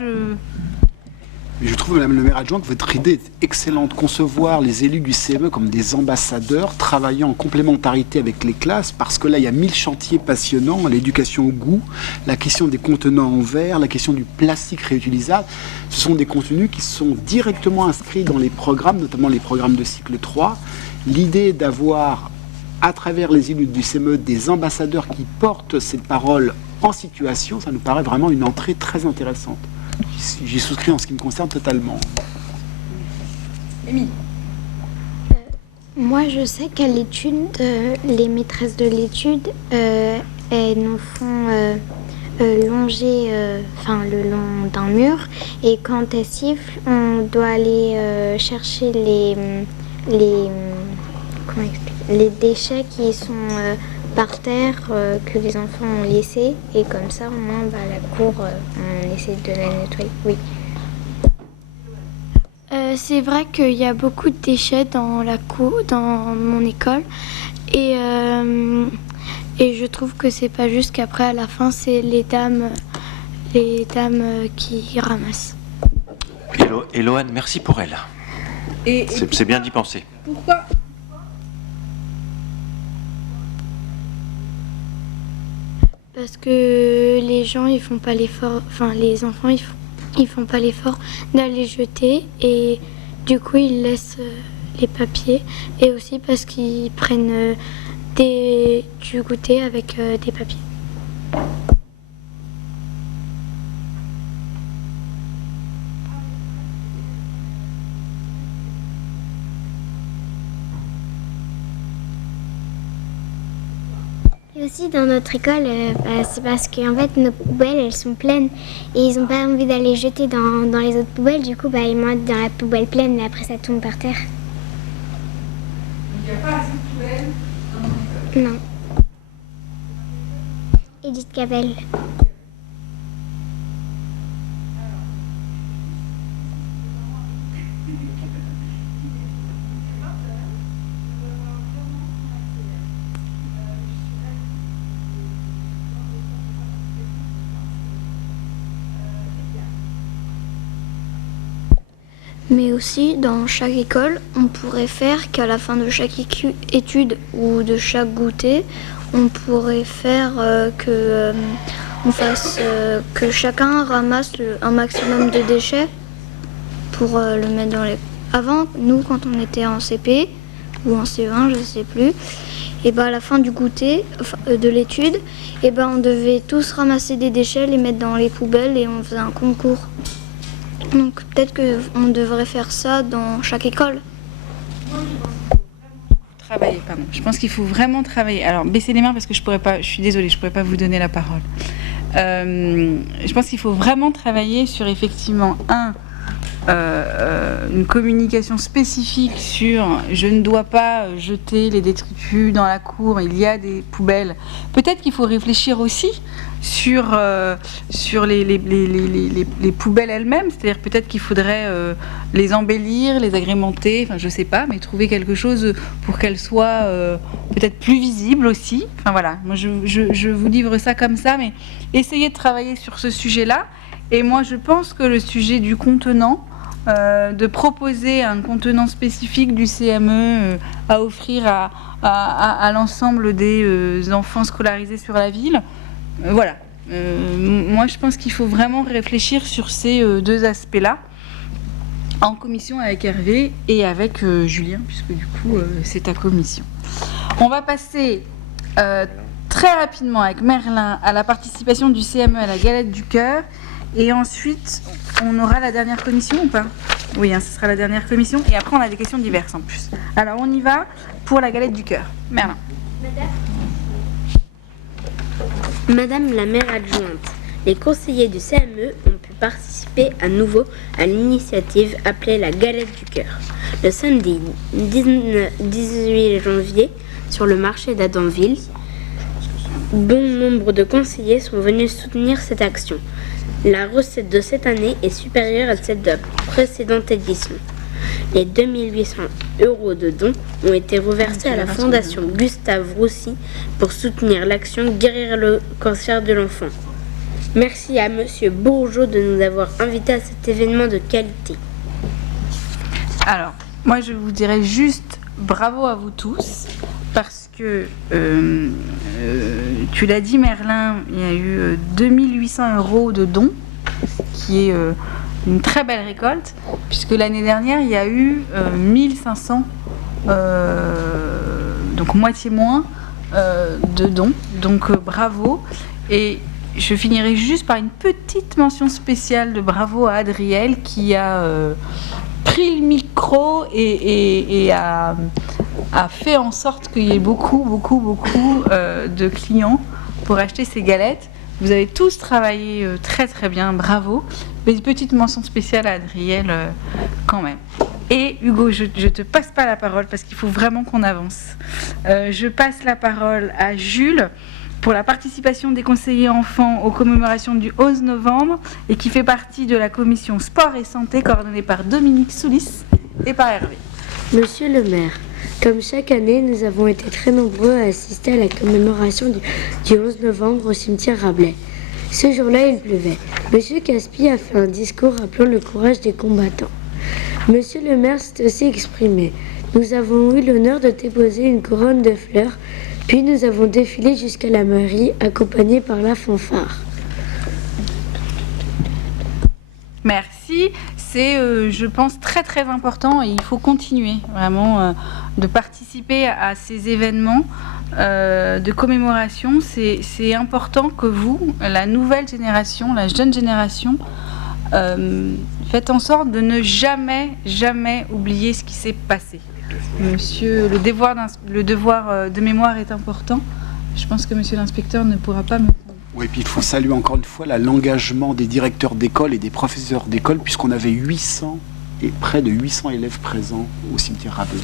Je trouve, Madame le maire adjoint, que votre idée est excellente. Concevoir les élus du CME comme des ambassadeurs, travaillant en complémentarité avec les classes, parce que là, il y a 1000 chantiers passionnants, l'éducation au goût, la question des contenants en verre, la question du plastique réutilisable. Ce sont des contenus qui sont directement inscrits dans les programmes, notamment les programmes de cycle 3. L'idée d'avoir, à travers les élus du CME, des ambassadeurs qui portent cette parole en situation, ça nous paraît vraiment une entrée très intéressante. J'y souscris en ce qui me concerne totalement. Émile. Moi, je sais qu'à l'étude, les maîtresses de l'étude, elles nous font longer le long d'un mur. Et quand elles sifflent, on doit aller chercher les déchets qui sont par terre que les enfants ont laissés. Et comme ça, au moins, la cour, on essaie de la nettoyer. Oui. C'est vrai qu'il y a beaucoup de déchets dans la cour, dans mon école. Et je trouve que c'est pas juste qu'après, à la fin, c'est les dames qui ramassent. Et Loane, merci pour elle. C'est bien d'y penser. Pourquoi Parce que les gens, ils font pas l'effort, enfin les enfants, ils font pas l'effort d'aller jeter et du coup, ils laissent les papiers et aussi parce qu'ils prennent du goûter avec des papiers. Et aussi dans notre école, c'est parce qu'en fait nos poubelles elles sont pleines et ils n'ont pas envie d'aller jeter dans les autres poubelles, du coup ils mettent dans la poubelle pleine et après ça tombe par terre. Il n'y a pas assez de poubelles dans mon école. Non. Edith Cabel. Mais aussi, dans chaque école, on pourrait faire qu'à la fin de chaque étude ou de chaque goûter, on pourrait faire que chacun ramasse un maximum de déchets pour le mettre dans les... Avant, nous, quand on était en CP ou en CE1, je ne sais plus, et à la fin du goûter, de l'étude, on devait tous ramasser des déchets, les mettre dans les poubelles et on faisait un concours. Donc peut-être qu'on devrait faire ça dans chaque école. Travailler, pardon. Je pense qu'il faut vraiment travailler. Alors baissez les mains parce que je suis désolée, je ne pourrais pas vous donner la parole. Je pense qu'il faut vraiment travailler sur effectivement une communication spécifique sur je ne dois pas jeter les détritus dans la cour, il y a des poubelles. Peut-être qu'il faut réfléchir aussi sur les poubelles elles-mêmes, c'est-à-dire peut-être qu'il faudrait les embellir, les agrémenter, enfin je sais pas, mais trouver quelque chose pour qu'elles soient peut-être plus visibles aussi. Enfin voilà, moi je vous livre ça comme ça, mais essayez de travailler sur ce sujet-là. Et moi je pense que le sujet du contenant, de proposer un contenant spécifique du CME à offrir à l'ensemble des enfants scolarisés sur la ville. Voilà. Moi, je pense qu'il faut vraiment réfléchir sur ces deux aspects-là en commission avec Hervé et avec Julien, puisque du coup, c'est ta commission. On va passer très rapidement avec Merlin à la participation du CME à la galette du cœur. Et ensuite, on aura la dernière commission ou pas? Oui, ce sera la dernière commission. Et après, on a des questions diverses en plus. Alors, on y va pour la galette du cœur. Merlin. Madame la maire adjointe, les conseillers du CME ont pu participer à nouveau à l'initiative appelée la galette du cœur. Le samedi 18 janvier, sur le marché d'Adamville, bon nombre de conseillers sont venus soutenir cette action. La recette de cette année est supérieure à celle de la précédente édition. Les 2800 € de dons ont été reversés à la Fondation Gustave Roussy pour soutenir l'action Guérir le cancer de l'enfant. Merci à Monsieur Bourgeot de nous avoir invités à cet événement de qualité. Alors, moi je vous dirais juste bravo à vous tous, parce que tu l'as dit Merlin, il y a eu 2800 € de dons, qui est une très belle récolte, puisque l'année dernière il y a eu 1500, donc moitié moins de dons, donc bravo. Et je finirai juste par une petite mention spéciale de bravo à Adriel qui a pris le micro et a fait en sorte qu'il y ait beaucoup de clients pour acheter ces galettes. Vous avez tous travaillé très très bien, bravo. Mais une petite mention spéciale à Adriel quand même. Et Hugo, je te passe pas la parole parce qu'il faut vraiment qu'on avance. Je passe la parole à Jules pour la participation des conseillers enfants aux commémorations du 11 novembre et qui fait partie de la commission sport et santé coordonnée par Dominique Soulis et par Hervé. Monsieur le maire, comme chaque année, nous avons été très nombreux à assister à la commémoration du 11 novembre au cimetière Rabelais. Ce jour-là, il pleuvait. Monsieur Caspi a fait un discours rappelant le courage des combattants. Monsieur le maire s'est aussi exprimé. Nous avons eu l'honneur de déposer une couronne de fleurs Puis nous avons défilé jusqu'à la mairie, accompagnés par la fanfare. Merci, c'est je pense très très important et il faut continuer vraiment de participer à ces événements de commémoration. C'est important que vous, la nouvelle génération, la jeune génération, faites en sorte de ne jamais oublier ce qui s'est passé. Monsieur, le devoir de mémoire est important. Je pense que monsieur l'inspecteur ne pourra pas me... Oui, puis il faut saluer encore une fois l'engagement des directeurs d'école et des professeurs d'école, puisqu'on avait 800 et près de 800 élèves présents au cimetière Rabelais.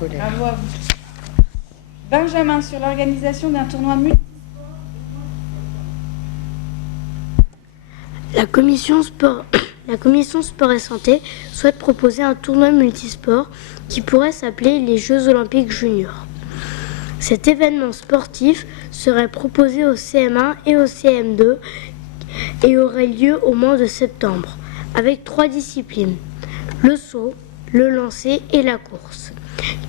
Bravo à vous. Benjamin, sur l'organisation d'un tournoi multisport. La commission sport et santé souhaite proposer un tournoi multisport qui pourrait s'appeler les Jeux olympiques juniors. Cet événement sportif serait proposé au CM1 et au CM2 et aurait lieu au mois de septembre, avec 3 disciplines, le saut, le lancer et la course.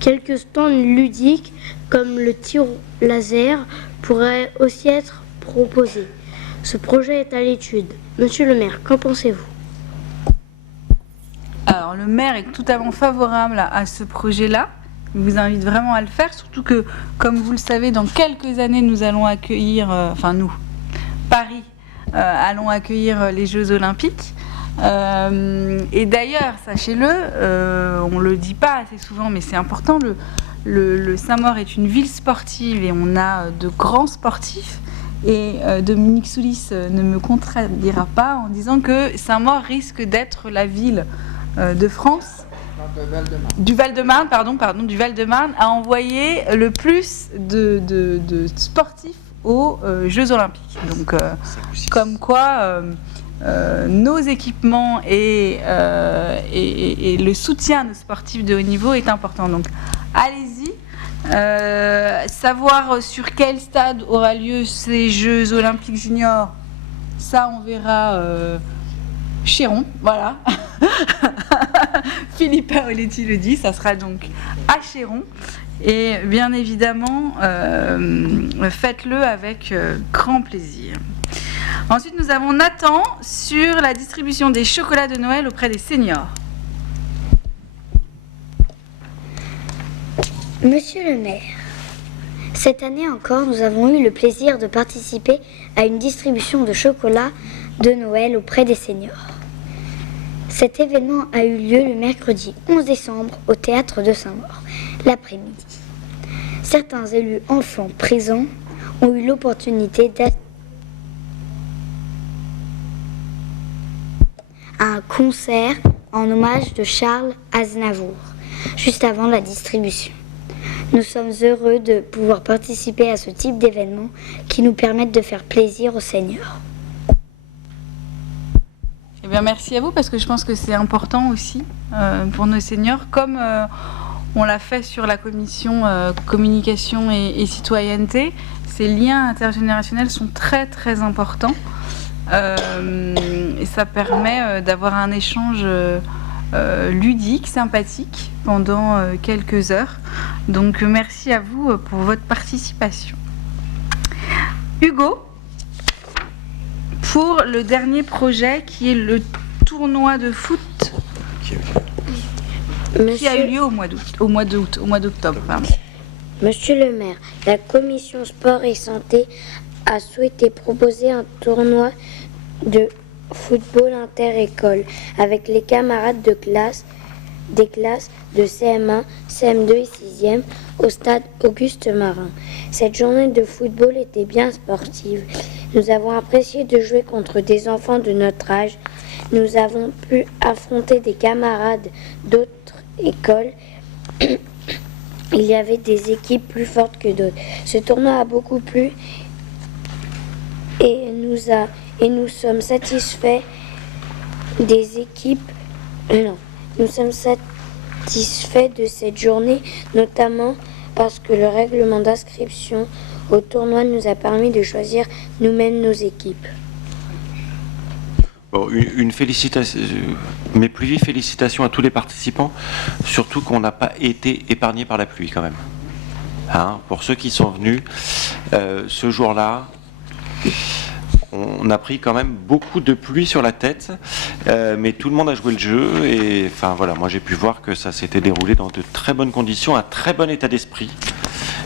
Quelques stands ludiques comme le tir laser pourraient aussi être proposés. Ce projet est à l'étude. Monsieur le maire, qu'en pensez-vous ? Alors, le maire est totalement favorable à ce projet-là. Je vous invite vraiment à le faire, surtout que, comme vous le savez, dans quelques années, nous allons accueillir, Paris, allons accueillir les Jeux Olympiques. Et d'ailleurs, sachez-le, on ne le dit pas assez souvent, mais c'est important, le Saint-Maur est une ville sportive et on a de grands sportifs. Et Dominique Soulis ne me contredira pas en disant que Saint-Maur risque d'être la ville de France, du Val-de-Marne, du Val-de-Marne, a envoyé le plus de sportifs aux Jeux Olympiques. Donc, comme quoi, nos équipements et le soutien à nos sportifs de haut niveau est important. Donc, allez-y. Savoir sur quel stade aura lieu ces Jeux Olympiques Juniors, ça on verra Chéron, voilà. Philippe Paoletti le dit, ça sera donc à Chéron. Et bien évidemment, faites-le avec grand plaisir. Ensuite, nous avons Nathan sur la distribution des chocolats de Noël auprès des seniors. Monsieur le maire, cette année encore, nous avons eu le plaisir de participer à une distribution de chocolat de Noël auprès des seniors. Cet événement a eu lieu le mercredi 11 décembre au théâtre de Saint-Maur, l'après-midi. Certains élus enfants présents ont eu l'opportunité d'assister à un concert en hommage de Charles Aznavour, juste avant la distribution. Nous sommes heureux de pouvoir participer à ce type d'événements qui nous permettent de faire plaisir aux seniors. Eh bien, merci à vous parce que je pense que c'est important aussi pour nos seniors, comme on l'a fait sur la commission communication et citoyenneté. Ces liens intergénérationnels sont très très importants et ça permet d'avoir un échange ludique, sympathique pendant quelques heures. Donc merci à vous pour votre participation. Hugo, pour le dernier projet qui est le tournoi de foot qui a eu lieu au mois d'octobre. Monsieur le maire, la commission sport et santé a souhaité proposer un tournoi de football inter-école avec les camarades de classe des classes de CM1, CM2 et 6e au stade Auguste Marin. Cette journée de football était bien sportive. Nous avons apprécié de jouer contre des enfants de notre âge. Nous avons pu affronter des camarades d'autres écoles. Il y avait des équipes plus fortes que d'autres. Ce tournoi a beaucoup plu et nous sommes satisfaits des équipes. Nous sommes satisfaits de cette journée, notamment parce que le règlement d'inscription au tournoi nous a permis de choisir nous-mêmes nos équipes. Bon, une félicitation, mes plus vives félicitations à tous les participants, surtout qu'on n'a pas été épargnés par la pluie quand même. Hein, pour ceux qui sont venus, ce jour-là, on a pris quand même beaucoup de pluie sur la tête, mais tout le monde a joué le jeu et enfin voilà, moi j'ai pu voir que ça s'était déroulé dans de très bonnes conditions, un très bon état d'esprit.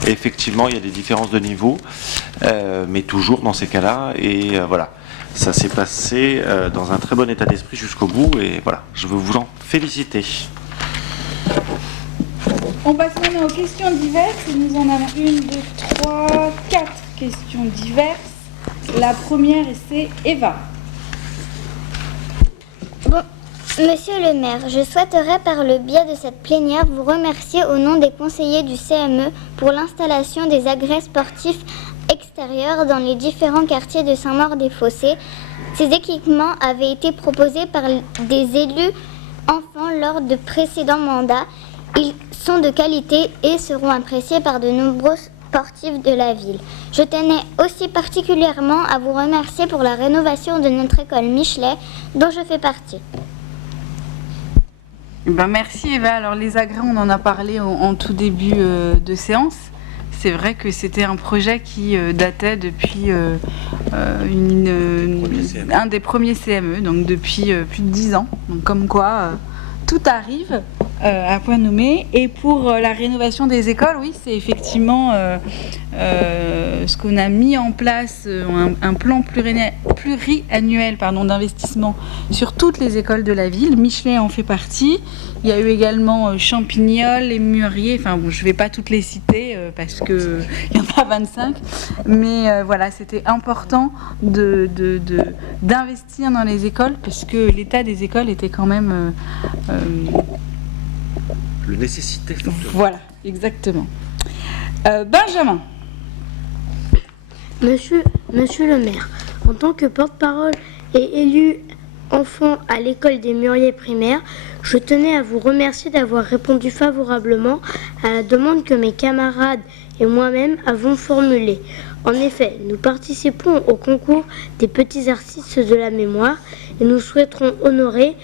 Et effectivement, il y a des différences de niveau, mais toujours dans ces cas-là et voilà, ça s'est passé dans un très bon état d'esprit jusqu'au bout et voilà, je veux vous en féliciter. On passe maintenant aux questions diverses et nous en avons 1, 2, 3, 4 questions diverses. La première, c'est Eva. Bon, Monsieur le maire, je souhaiterais par le biais de cette plénière vous remercier au nom des conseillers du CME pour l'installation des agrès sportifs extérieurs dans les différents quartiers de Saint-Maur-des-Fossés. Ces équipements avaient été proposés par des élus enfants lors de précédents mandats. Ils sont de qualité et seront appréciés par de nombreux sportifs de la ville. Je tenais aussi particulièrement à vous remercier pour la rénovation de notre école Michelet, dont je fais partie. Merci Eva. Alors les agrès, on en a parlé en tout début de séance. C'est vrai que c'était un projet qui datait depuis un des premiers CME, donc depuis plus de 10 ans. Donc comme quoi, tout arrive à point nommé. Et pour la rénovation des écoles, oui, c'est effectivement ce qu'on a mis en place, un plan pluriannuel d'investissement sur toutes les écoles de la ville. Michelet en fait partie. Il y a eu également Champignol, les Mûriers, enfin bon, je ne vais pas toutes les citer parce qu'il y en a 25, mais voilà, c'était important d'investir dans les écoles parce que l'état des écoles était quand même... le nécessitait fortement. Voilà, exactement. Benjamin. Monsieur le maire, en tant que porte-parole et élu enfant à l'école des Mûriers primaires, je tenais à vous remercier d'avoir répondu favorablement à la demande que mes camarades et moi-même avons formulée. En effet, nous participons au concours des petits artistes de la mémoire et nous souhaiterons honorer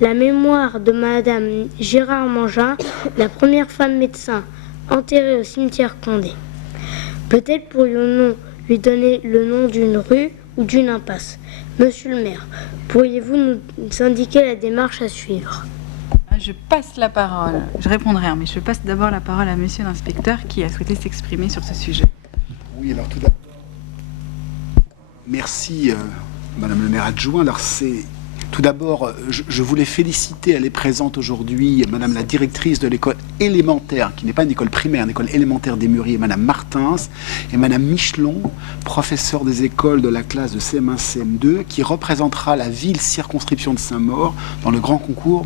la mémoire de Madame Gérard Mangin, la première femme médecin enterrée au cimetière Condé. Peut-être pourrions-nous lui donner le nom d'une rue ou d'une impasse. Monsieur le maire, pourriez-vous nous indiquer la démarche à suivre ? Je passe la parole, je répondrai, mais je passe d'abord la parole à monsieur l'inspecteur qui a souhaité s'exprimer sur ce sujet. Oui, alors tout d'abord, merci Madame le maire adjoint. Alors tout d'abord, je voulais féliciter, elle est présente aujourd'hui, Madame la directrice de l'école élémentaire, qui n'est pas une école primaire, une école élémentaire des Mûriers, Madame Martins, et Madame Michelon, professeure des écoles de la classe de CM1, CM2, qui représentera la ville circonscription de Saint-Maur dans le grand concours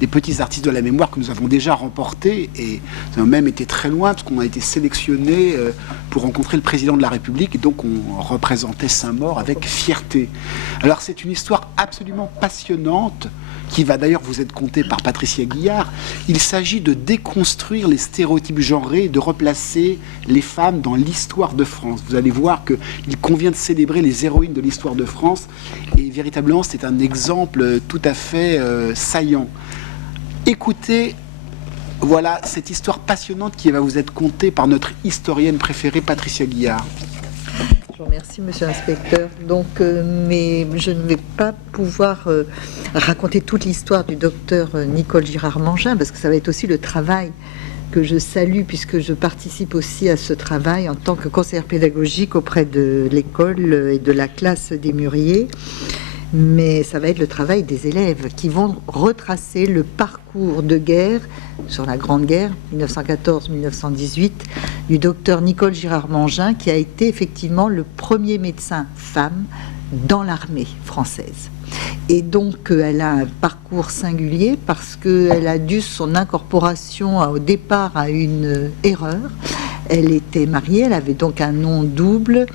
des petits artistes de la mémoire que nous avons déjà remporté, et ça a même été très loin, parce qu'on a été sélectionné pour rencontrer le président de la République, et donc on représentait Saint-Maur avec fierté. Alors c'est une histoire absolument passionnante, qui va d'ailleurs vous être contée par Patricia Guillard. Il s'agit de déconstruire les stéréotypes genrés et de replacer les femmes dans l'histoire de France. Vous allez voir qu'il convient de célébrer les héroïnes de l'histoire de France, et véritablement c'est un exemple tout à fait saillant. Écoutez, voilà cette histoire passionnante qui va vous être contée par notre historienne préférée, Patricia Guillard. Je vous remercie, monsieur l'inspecteur. Donc, mais je ne vais pas pouvoir raconter toute l'histoire du docteur Nicole Girard Mangin, parce que ça va être aussi le travail que je salue, puisque je participe aussi à ce travail en tant que conseillère pédagogique auprès de l'école et de la classe des Mûriers. Mais ça va être le travail des élèves qui vont retracer le parcours de guerre sur la Grande Guerre 1914-1918 du docteur Nicole Girard Mangin, qui a été effectivement le premier médecin femme dans l'armée française. Et donc elle a un parcours singulier parce qu'elle a dû son incorporation au départ à une erreur. Elle était mariée, elle avait donc un nom double.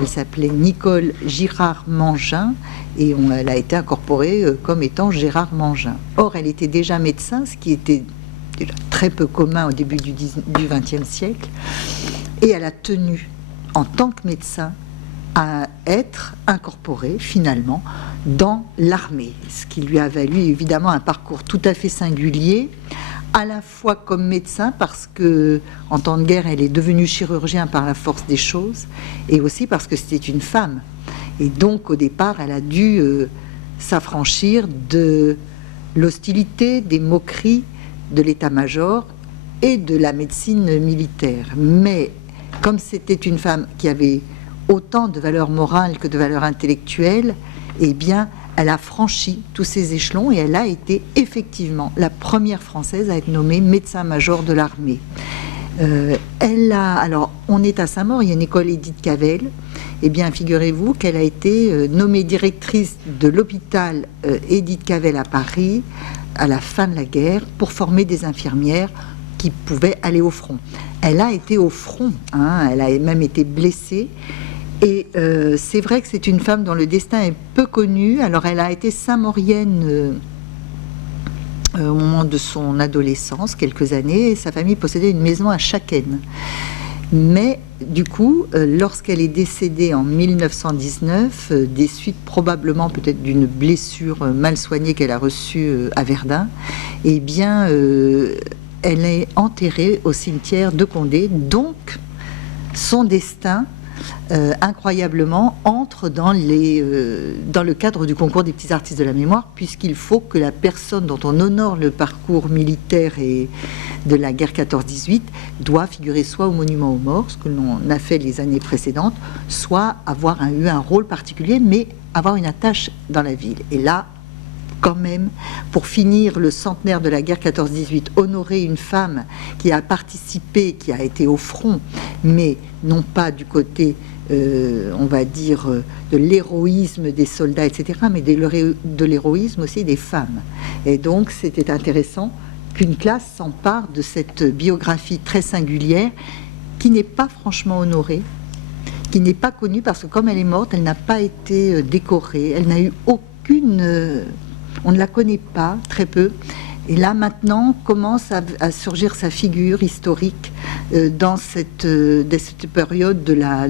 Elle s'appelait Nicole Girard Mangin et elle a été incorporée comme étant Gérard Mangin. Or, elle était déjà médecin, ce qui était déjà très peu commun au début du XXe siècle. Et elle a tenu, en tant que médecin, à être incorporée finalement dans l'armée, ce qui lui a valu évidemment un parcours tout à fait singulier, à la fois comme médecin, parce que en temps de guerre, elle est devenue chirurgien par la force des choses, et aussi parce que c'était une femme. Et donc, au départ, elle a dû s'affranchir de l'hostilité, des moqueries de l'état-major et de la médecine militaire. Mais comme c'était une femme qui avait autant de valeur morale que de valeur intellectuelle, eh bien, elle a franchi tous ces échelons et elle a été effectivement la première Française à être nommée médecin-major de l'armée. Alors, on est à Saint-Maur, il y a une école Édith Cavell. Eh bien, figurez-vous qu'elle a été nommée directrice de l'hôpital Édith Cavell à Paris à la fin de la guerre pour former des infirmières qui pouvaient aller au front. Elle a été au front, hein, elle a même été blessée. Et c'est vrai que c'est une femme dont le destin est peu connu. Alors, elle a été saint-maurienne au moment de son adolescence, quelques années, et sa famille possédait une maison à Châquaine. Mais du coup, lorsqu'elle est décédée en 1919, des suites probablement peut-être d'une blessure mal soignée qu'elle a reçue à Verdun, eh bien, elle est enterrée au cimetière de Condé. Donc, son destin, incroyablement, entre dans le cadre du concours des petits artistes de la mémoire, puisqu'il faut que la personne dont on honore le parcours militaire et de la guerre 14-18 doit figurer soit au monument aux morts, ce que l'on a fait les années précédentes, soit avoir eu un rôle particulier, mais avoir une attache dans la ville. Et là, quand même, pour finir le centenaire de la guerre 14-18, honorer une femme qui a participé, qui a été au front, mais non pas du côté, on va dire, de l'héroïsme des soldats, etc., mais de l'héroïsme aussi des femmes. Et donc, c'était intéressant qu'une classe s'empare de cette biographie très singulière, qui n'est pas franchement honorée, qui n'est pas connue, parce que comme elle est morte, elle n'a pas été décorée, elle n'a eu aucune... on ne la connaît pas, très peu. Et là, maintenant, commence à surgir sa figure historique dans cette période de la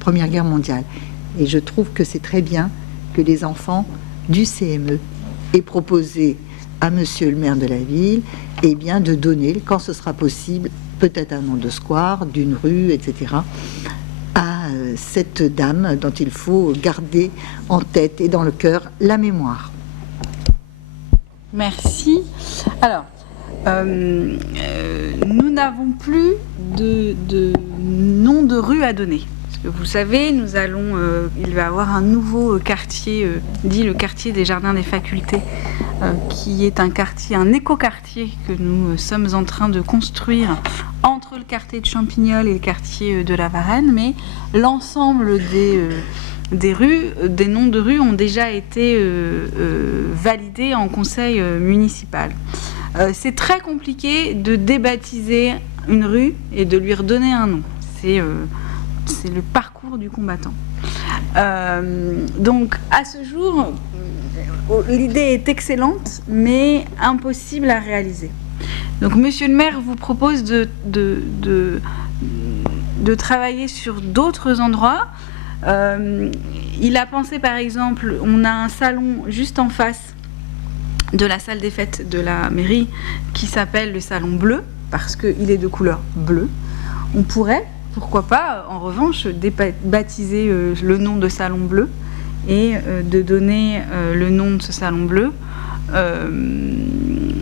Première Guerre mondiale. Et je trouve que c'est très bien que les enfants du CME aient proposé à monsieur le maire de la ville, eh bien, de donner, quand ce sera possible, peut-être un nom de square, d'une rue, etc., à cette dame dont il faut garder en tête et dans le cœur la mémoire. Merci. Alors, nous n'avons plus de nom de rue à donner. Parce que vous savez, il va y avoir un nouveau quartier, dit le quartier des Jardins des Facultés, qui est un écoquartier que nous sommes en train de construire entre le quartier de Champignol et le quartier de la Varenne, mais l'ensemble des rues, des noms de rues ont déjà été validés en conseil municipal. C'est très compliqué de débaptiser une rue et de lui redonner un nom. C'est le parcours du combattant. Donc, à ce jour, l'idée est excellente, mais impossible à réaliser. Donc, monsieur le maire vous propose de travailler sur d'autres endroits. Il a pensé, par exemple, on a un salon juste en face de la salle des fêtes de la mairie qui s'appelle le salon bleu, parce qu'il est de couleur bleue. On pourrait, pourquoi pas, en revanche, baptiser le nom de salon bleu et de donner le nom de ce salon bleu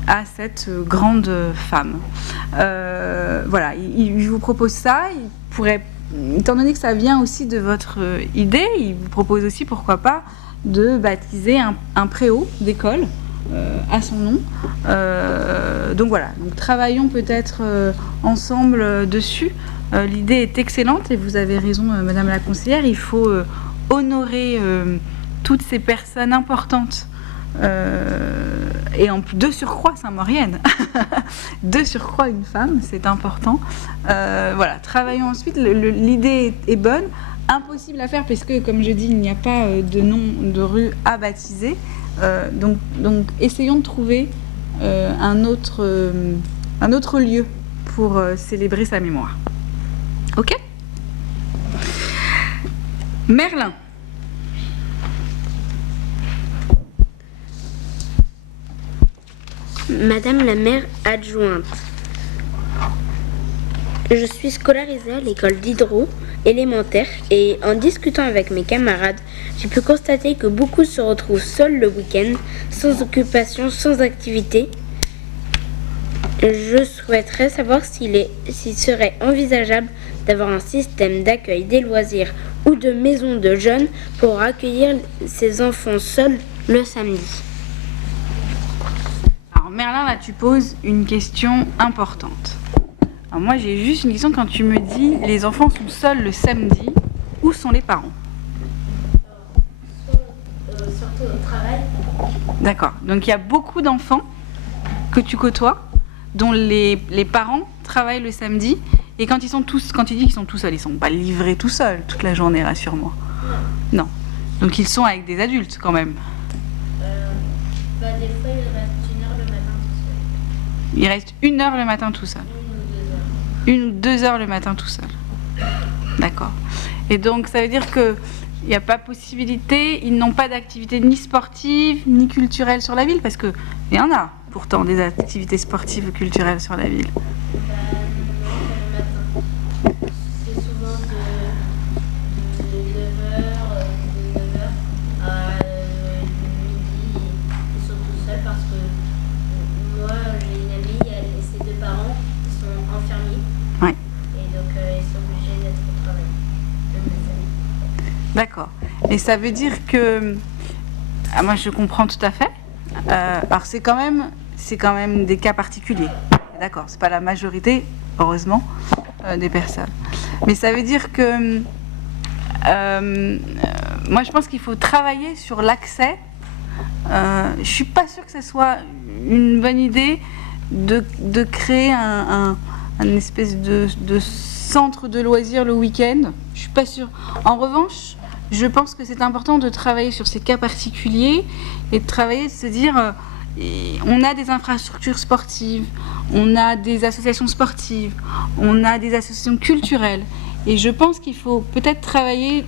à cette grande femme. Voilà, il vous propose ça. Il pourrait, étant donné que ça vient aussi de votre idée, il vous propose aussi, pourquoi pas, de baptiser un préau d'école à son nom. Donc voilà, donc travaillons peut-être ensemble dessus. L'idée est excellente et vous avez raison, Madame la conseillère, il faut honorer toutes ces personnes importantes et de surcroît saint-maurienne, de surcroît une femme, c'est important. Voilà, travaillons ensuite, l'idée est bonne, impossible à faire parce que, comme je dis, il n'y a pas de nom de rue à baptiser. Donc essayons de trouver un autre lieu pour célébrer sa mémoire. Ok ? Merlin. Madame la maire adjointe, je suis scolarisée à l'école d'Hydro élémentaire et en discutant avec mes camarades, j'ai pu constater que beaucoup se retrouvent seuls le week-end, sans occupation, sans activité. Je souhaiterais savoir s'il serait envisageable d'avoir un système d'accueil des loisirs ou de maisons de jeunes pour accueillir ces enfants seuls le samedi. Alors Merlin, là tu poses une question importante. Alors moi j'ai juste une question quand tu me dis les enfants sont seuls le samedi, où sont les parents? Surtout au travail. D'accord, donc il y a beaucoup d'enfants que tu côtoies dont les parents travaillent le samedi et quand tu dis qu'ils sont tout seuls, ils sont pas livrés tout seuls toute la journée, rassure-moi. Non. Donc ils sont avec des adultes quand même. Des fois il reste 1 heure le matin tout seul. Il reste 1 heure le matin tout seul. 1 ou 2 heures le matin tout seul. D'accord. Et donc ça veut dire que il n'y a pas possibilité, ils n'ont pas d'activité ni sportive ni culturelle sur la ville, parce qu'il y en a pourtant des activités sportives ou culturelles sur la ville. C'est souvent de 9h à midi, ils sont tout seuls parce que moi j'ai une amie, ses 2 parents qui sont infirmiers. Ouais. Et donc ils sont obligés d'être au travail. D'accord. Et ça veut dire que... Ah, moi, je comprends tout à fait. Alors, c'est quand même des cas particuliers. D'accord. C'est pas la majorité, heureusement, des personnes. Mais ça veut dire que... moi, je pense qu'il faut travailler sur l'accès. Je suis pas sûre que ce soit une bonne idée de créer un espèce de centre de loisirs le week-end. Je suis pas sûre. En revanche, je pense que c'est important de travailler sur ces cas particuliers et de travailler, de se dire, on a des infrastructures sportives, on a des associations sportives, on a des associations culturelles. Et je pense qu'il faut peut-être travailler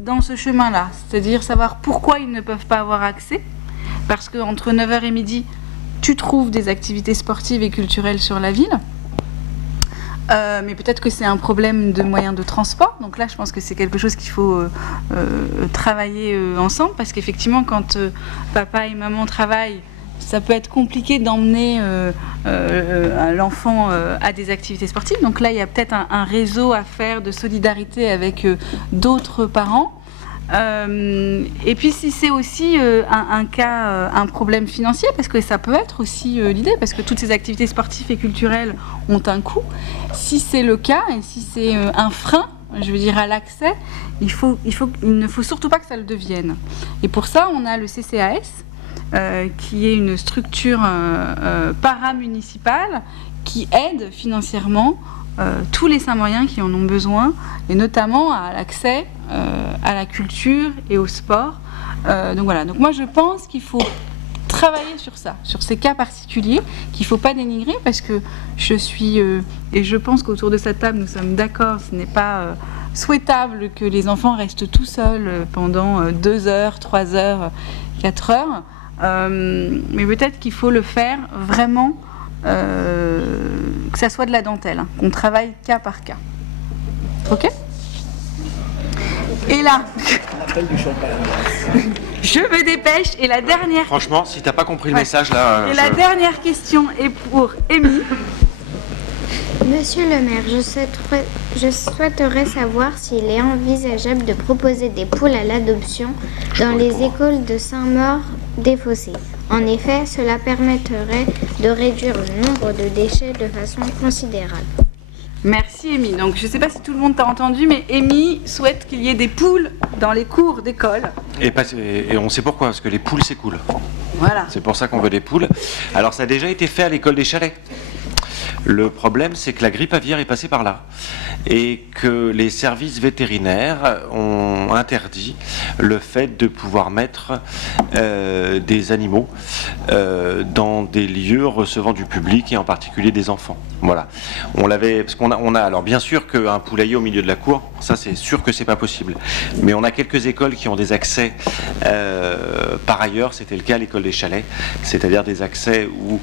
dans ce chemin-là, c'est-à-dire savoir pourquoi ils ne peuvent pas avoir accès, parce qu'entre 9h et midi, tu trouves des activités sportives et culturelles sur la ville. Mais peut-être que c'est un problème de moyens de transport. Donc là, je pense que c'est quelque chose qu'il faut travailler ensemble, parce qu'effectivement, quand papa et maman travaillent, ça peut être compliqué d'emmener l'enfant à des activités sportives. Donc là, il y a peut-être un réseau à faire de solidarité avec d'autres parents. Et puis si c'est aussi un problème financier, parce que ça peut être aussi l'idée, parce que toutes ces activités sportives et culturelles ont un coût. Si c'est le cas et si c'est un frein, je veux dire à l'accès, il ne faut surtout pas que ça le devienne. Et pour ça, on a le CCAS, qui est une structure paramunicipale qui aide financièrement tous les Saint-Mauriens qui en ont besoin, et notamment à l'accès à la culture et au sport. Donc voilà, donc moi je pense qu'il faut travailler sur ça, sur ces cas particuliers, qu'il ne faut pas dénigrer, parce que je suis, et je pense qu'autour de cette table nous sommes d'accord, ce n'est pas souhaitable que les enfants restent tout seuls pendant 2 heures, 3 heures, 4 heures, mais peut-être qu'il faut le faire vraiment, que ça soit de la dentelle, hein, qu'on travaille cas par cas. Ok ? Et là, je me dépêche, et la dernière... Franchement, si t'as pas compris le message là... Et la dernière question est pour Amy. Monsieur le maire, je souhaiterais savoir s'il est envisageable de proposer des poules à l'adoption dans les écoles de Saint-Maur-des-Fossés. En effet, cela permettrait de réduire le nombre de déchets de façon considérable. Merci Amy. Donc je ne sais pas si tout le monde t'a entendu, mais Amy souhaite qu'il y ait des poules dans les cours d'école. Et on sait pourquoi, parce que les poules c'est cool. Voilà. C'est pour ça qu'on veut des poules. Alors ça a déjà été fait à l'école des Chalets. Le problème, c'est que la grippe aviaire est passée par là et que les services vétérinaires ont interdit le fait de pouvoir mettre des animaux dans des lieux recevant du public et en particulier des enfants. Voilà. On l'avait, parce qu'on a, alors bien sûr qu'un poulailler au milieu de la cour, ça c'est sûr que c'est pas possible. Mais on a quelques écoles qui ont des accès par ailleurs, c'était le cas à l'école des Chalets, c'est-à-dire des accès où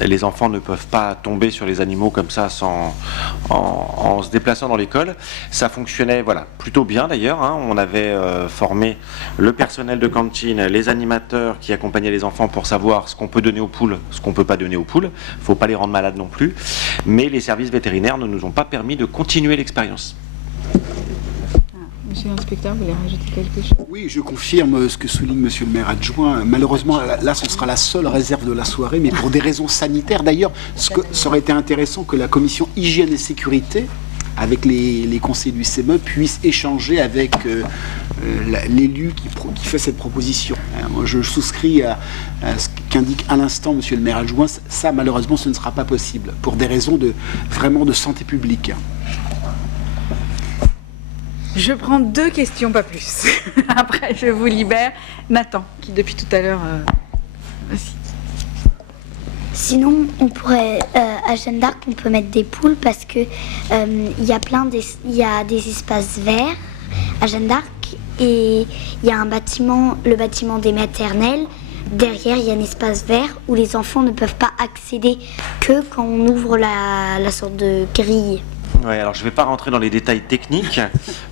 les enfants ne peuvent pas tomber sur les animaux comme ça en se déplaçant dans l'école. Ça fonctionnait voilà, plutôt bien d'ailleurs. Hein. On avait formé le personnel de cantine, les animateurs qui accompagnaient les enfants pour savoir ce qu'on peut donner aux poules, ce qu'on ne peut pas donner aux poules. Il ne faut pas les rendre malades non plus. Mais les services vétérinaires ne nous ont pas permis de continuer l'expérience. Monsieur l'inspecteur, vous voulez rajouter quelque chose? Oui, je confirme ce que souligne monsieur le maire adjoint. Malheureusement, là, ce sera la seule réserve de la soirée, mais pour des raisons sanitaires. D'ailleurs, ça aurait été intéressant que la commission hygiène et sécurité, avec les conseillers du CME, puisse échanger avec l'élu qui fait cette proposition. Moi, je souscris à ce qu'indique à l'instant monsieur le maire adjoint. Ça, malheureusement, ce ne sera pas possible, pour des raisons vraiment de santé publique. Je prends 2 questions, pas plus. Après, je vous libère. Nathan, qui depuis tout à l'heure... Sinon, on pourrait, à Jeanne d'Arc, on peut mettre des poules parce que il y a des espaces verts à Jeanne d'Arc et il y a un bâtiment, le bâtiment des maternelles. Derrière, il y a un espace vert où les enfants ne peuvent pas accéder que quand on ouvre la sorte de grille. Ouais, alors je ne vais pas rentrer dans les détails techniques,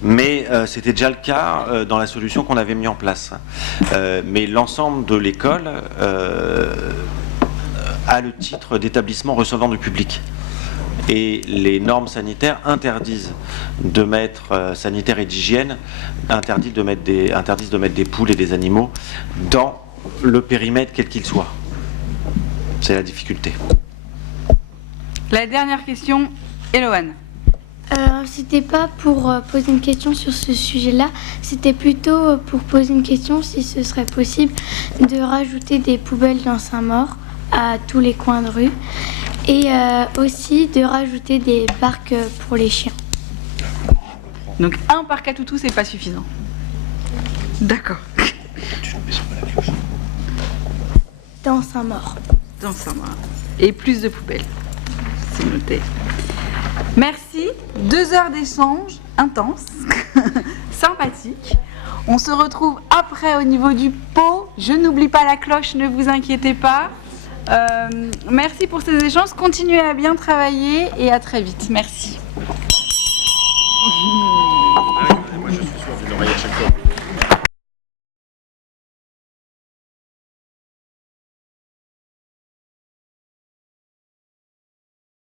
mais c'était déjà le cas dans la solution qu'on avait mis en place. Mais l'ensemble de l'école a le titre d'établissement recevant du public. Et les normes sanitaires interdisent de mettre, sanitaires et d'hygiène, interdisent de mettre des poules et des animaux dans le périmètre quel qu'il soit. C'est la difficulté. La dernière question, Eloane. C'était pas pour poser une question sur ce sujet-là, c'était plutôt pour poser une question si ce serait possible de rajouter des poubelles dans Saint-Maur à tous les coins de rue et aussi de rajouter des parcs pour les chiens. Donc un parc à toutous, c'est pas suffisant. D'accord. Dans Saint-Maur. Dans Saint-Maur. Et plus de poubelles. C'est noté. Merci. 2 heures d'échange intense, sympathique. On se retrouve après au niveau du pot. Je n'oublie pas la cloche, ne vous inquiétez pas. Merci pour ces échanges. Continuez à bien travailler et à très vite. Merci. Moi, je suis sûr d'une oreille à chaque fois.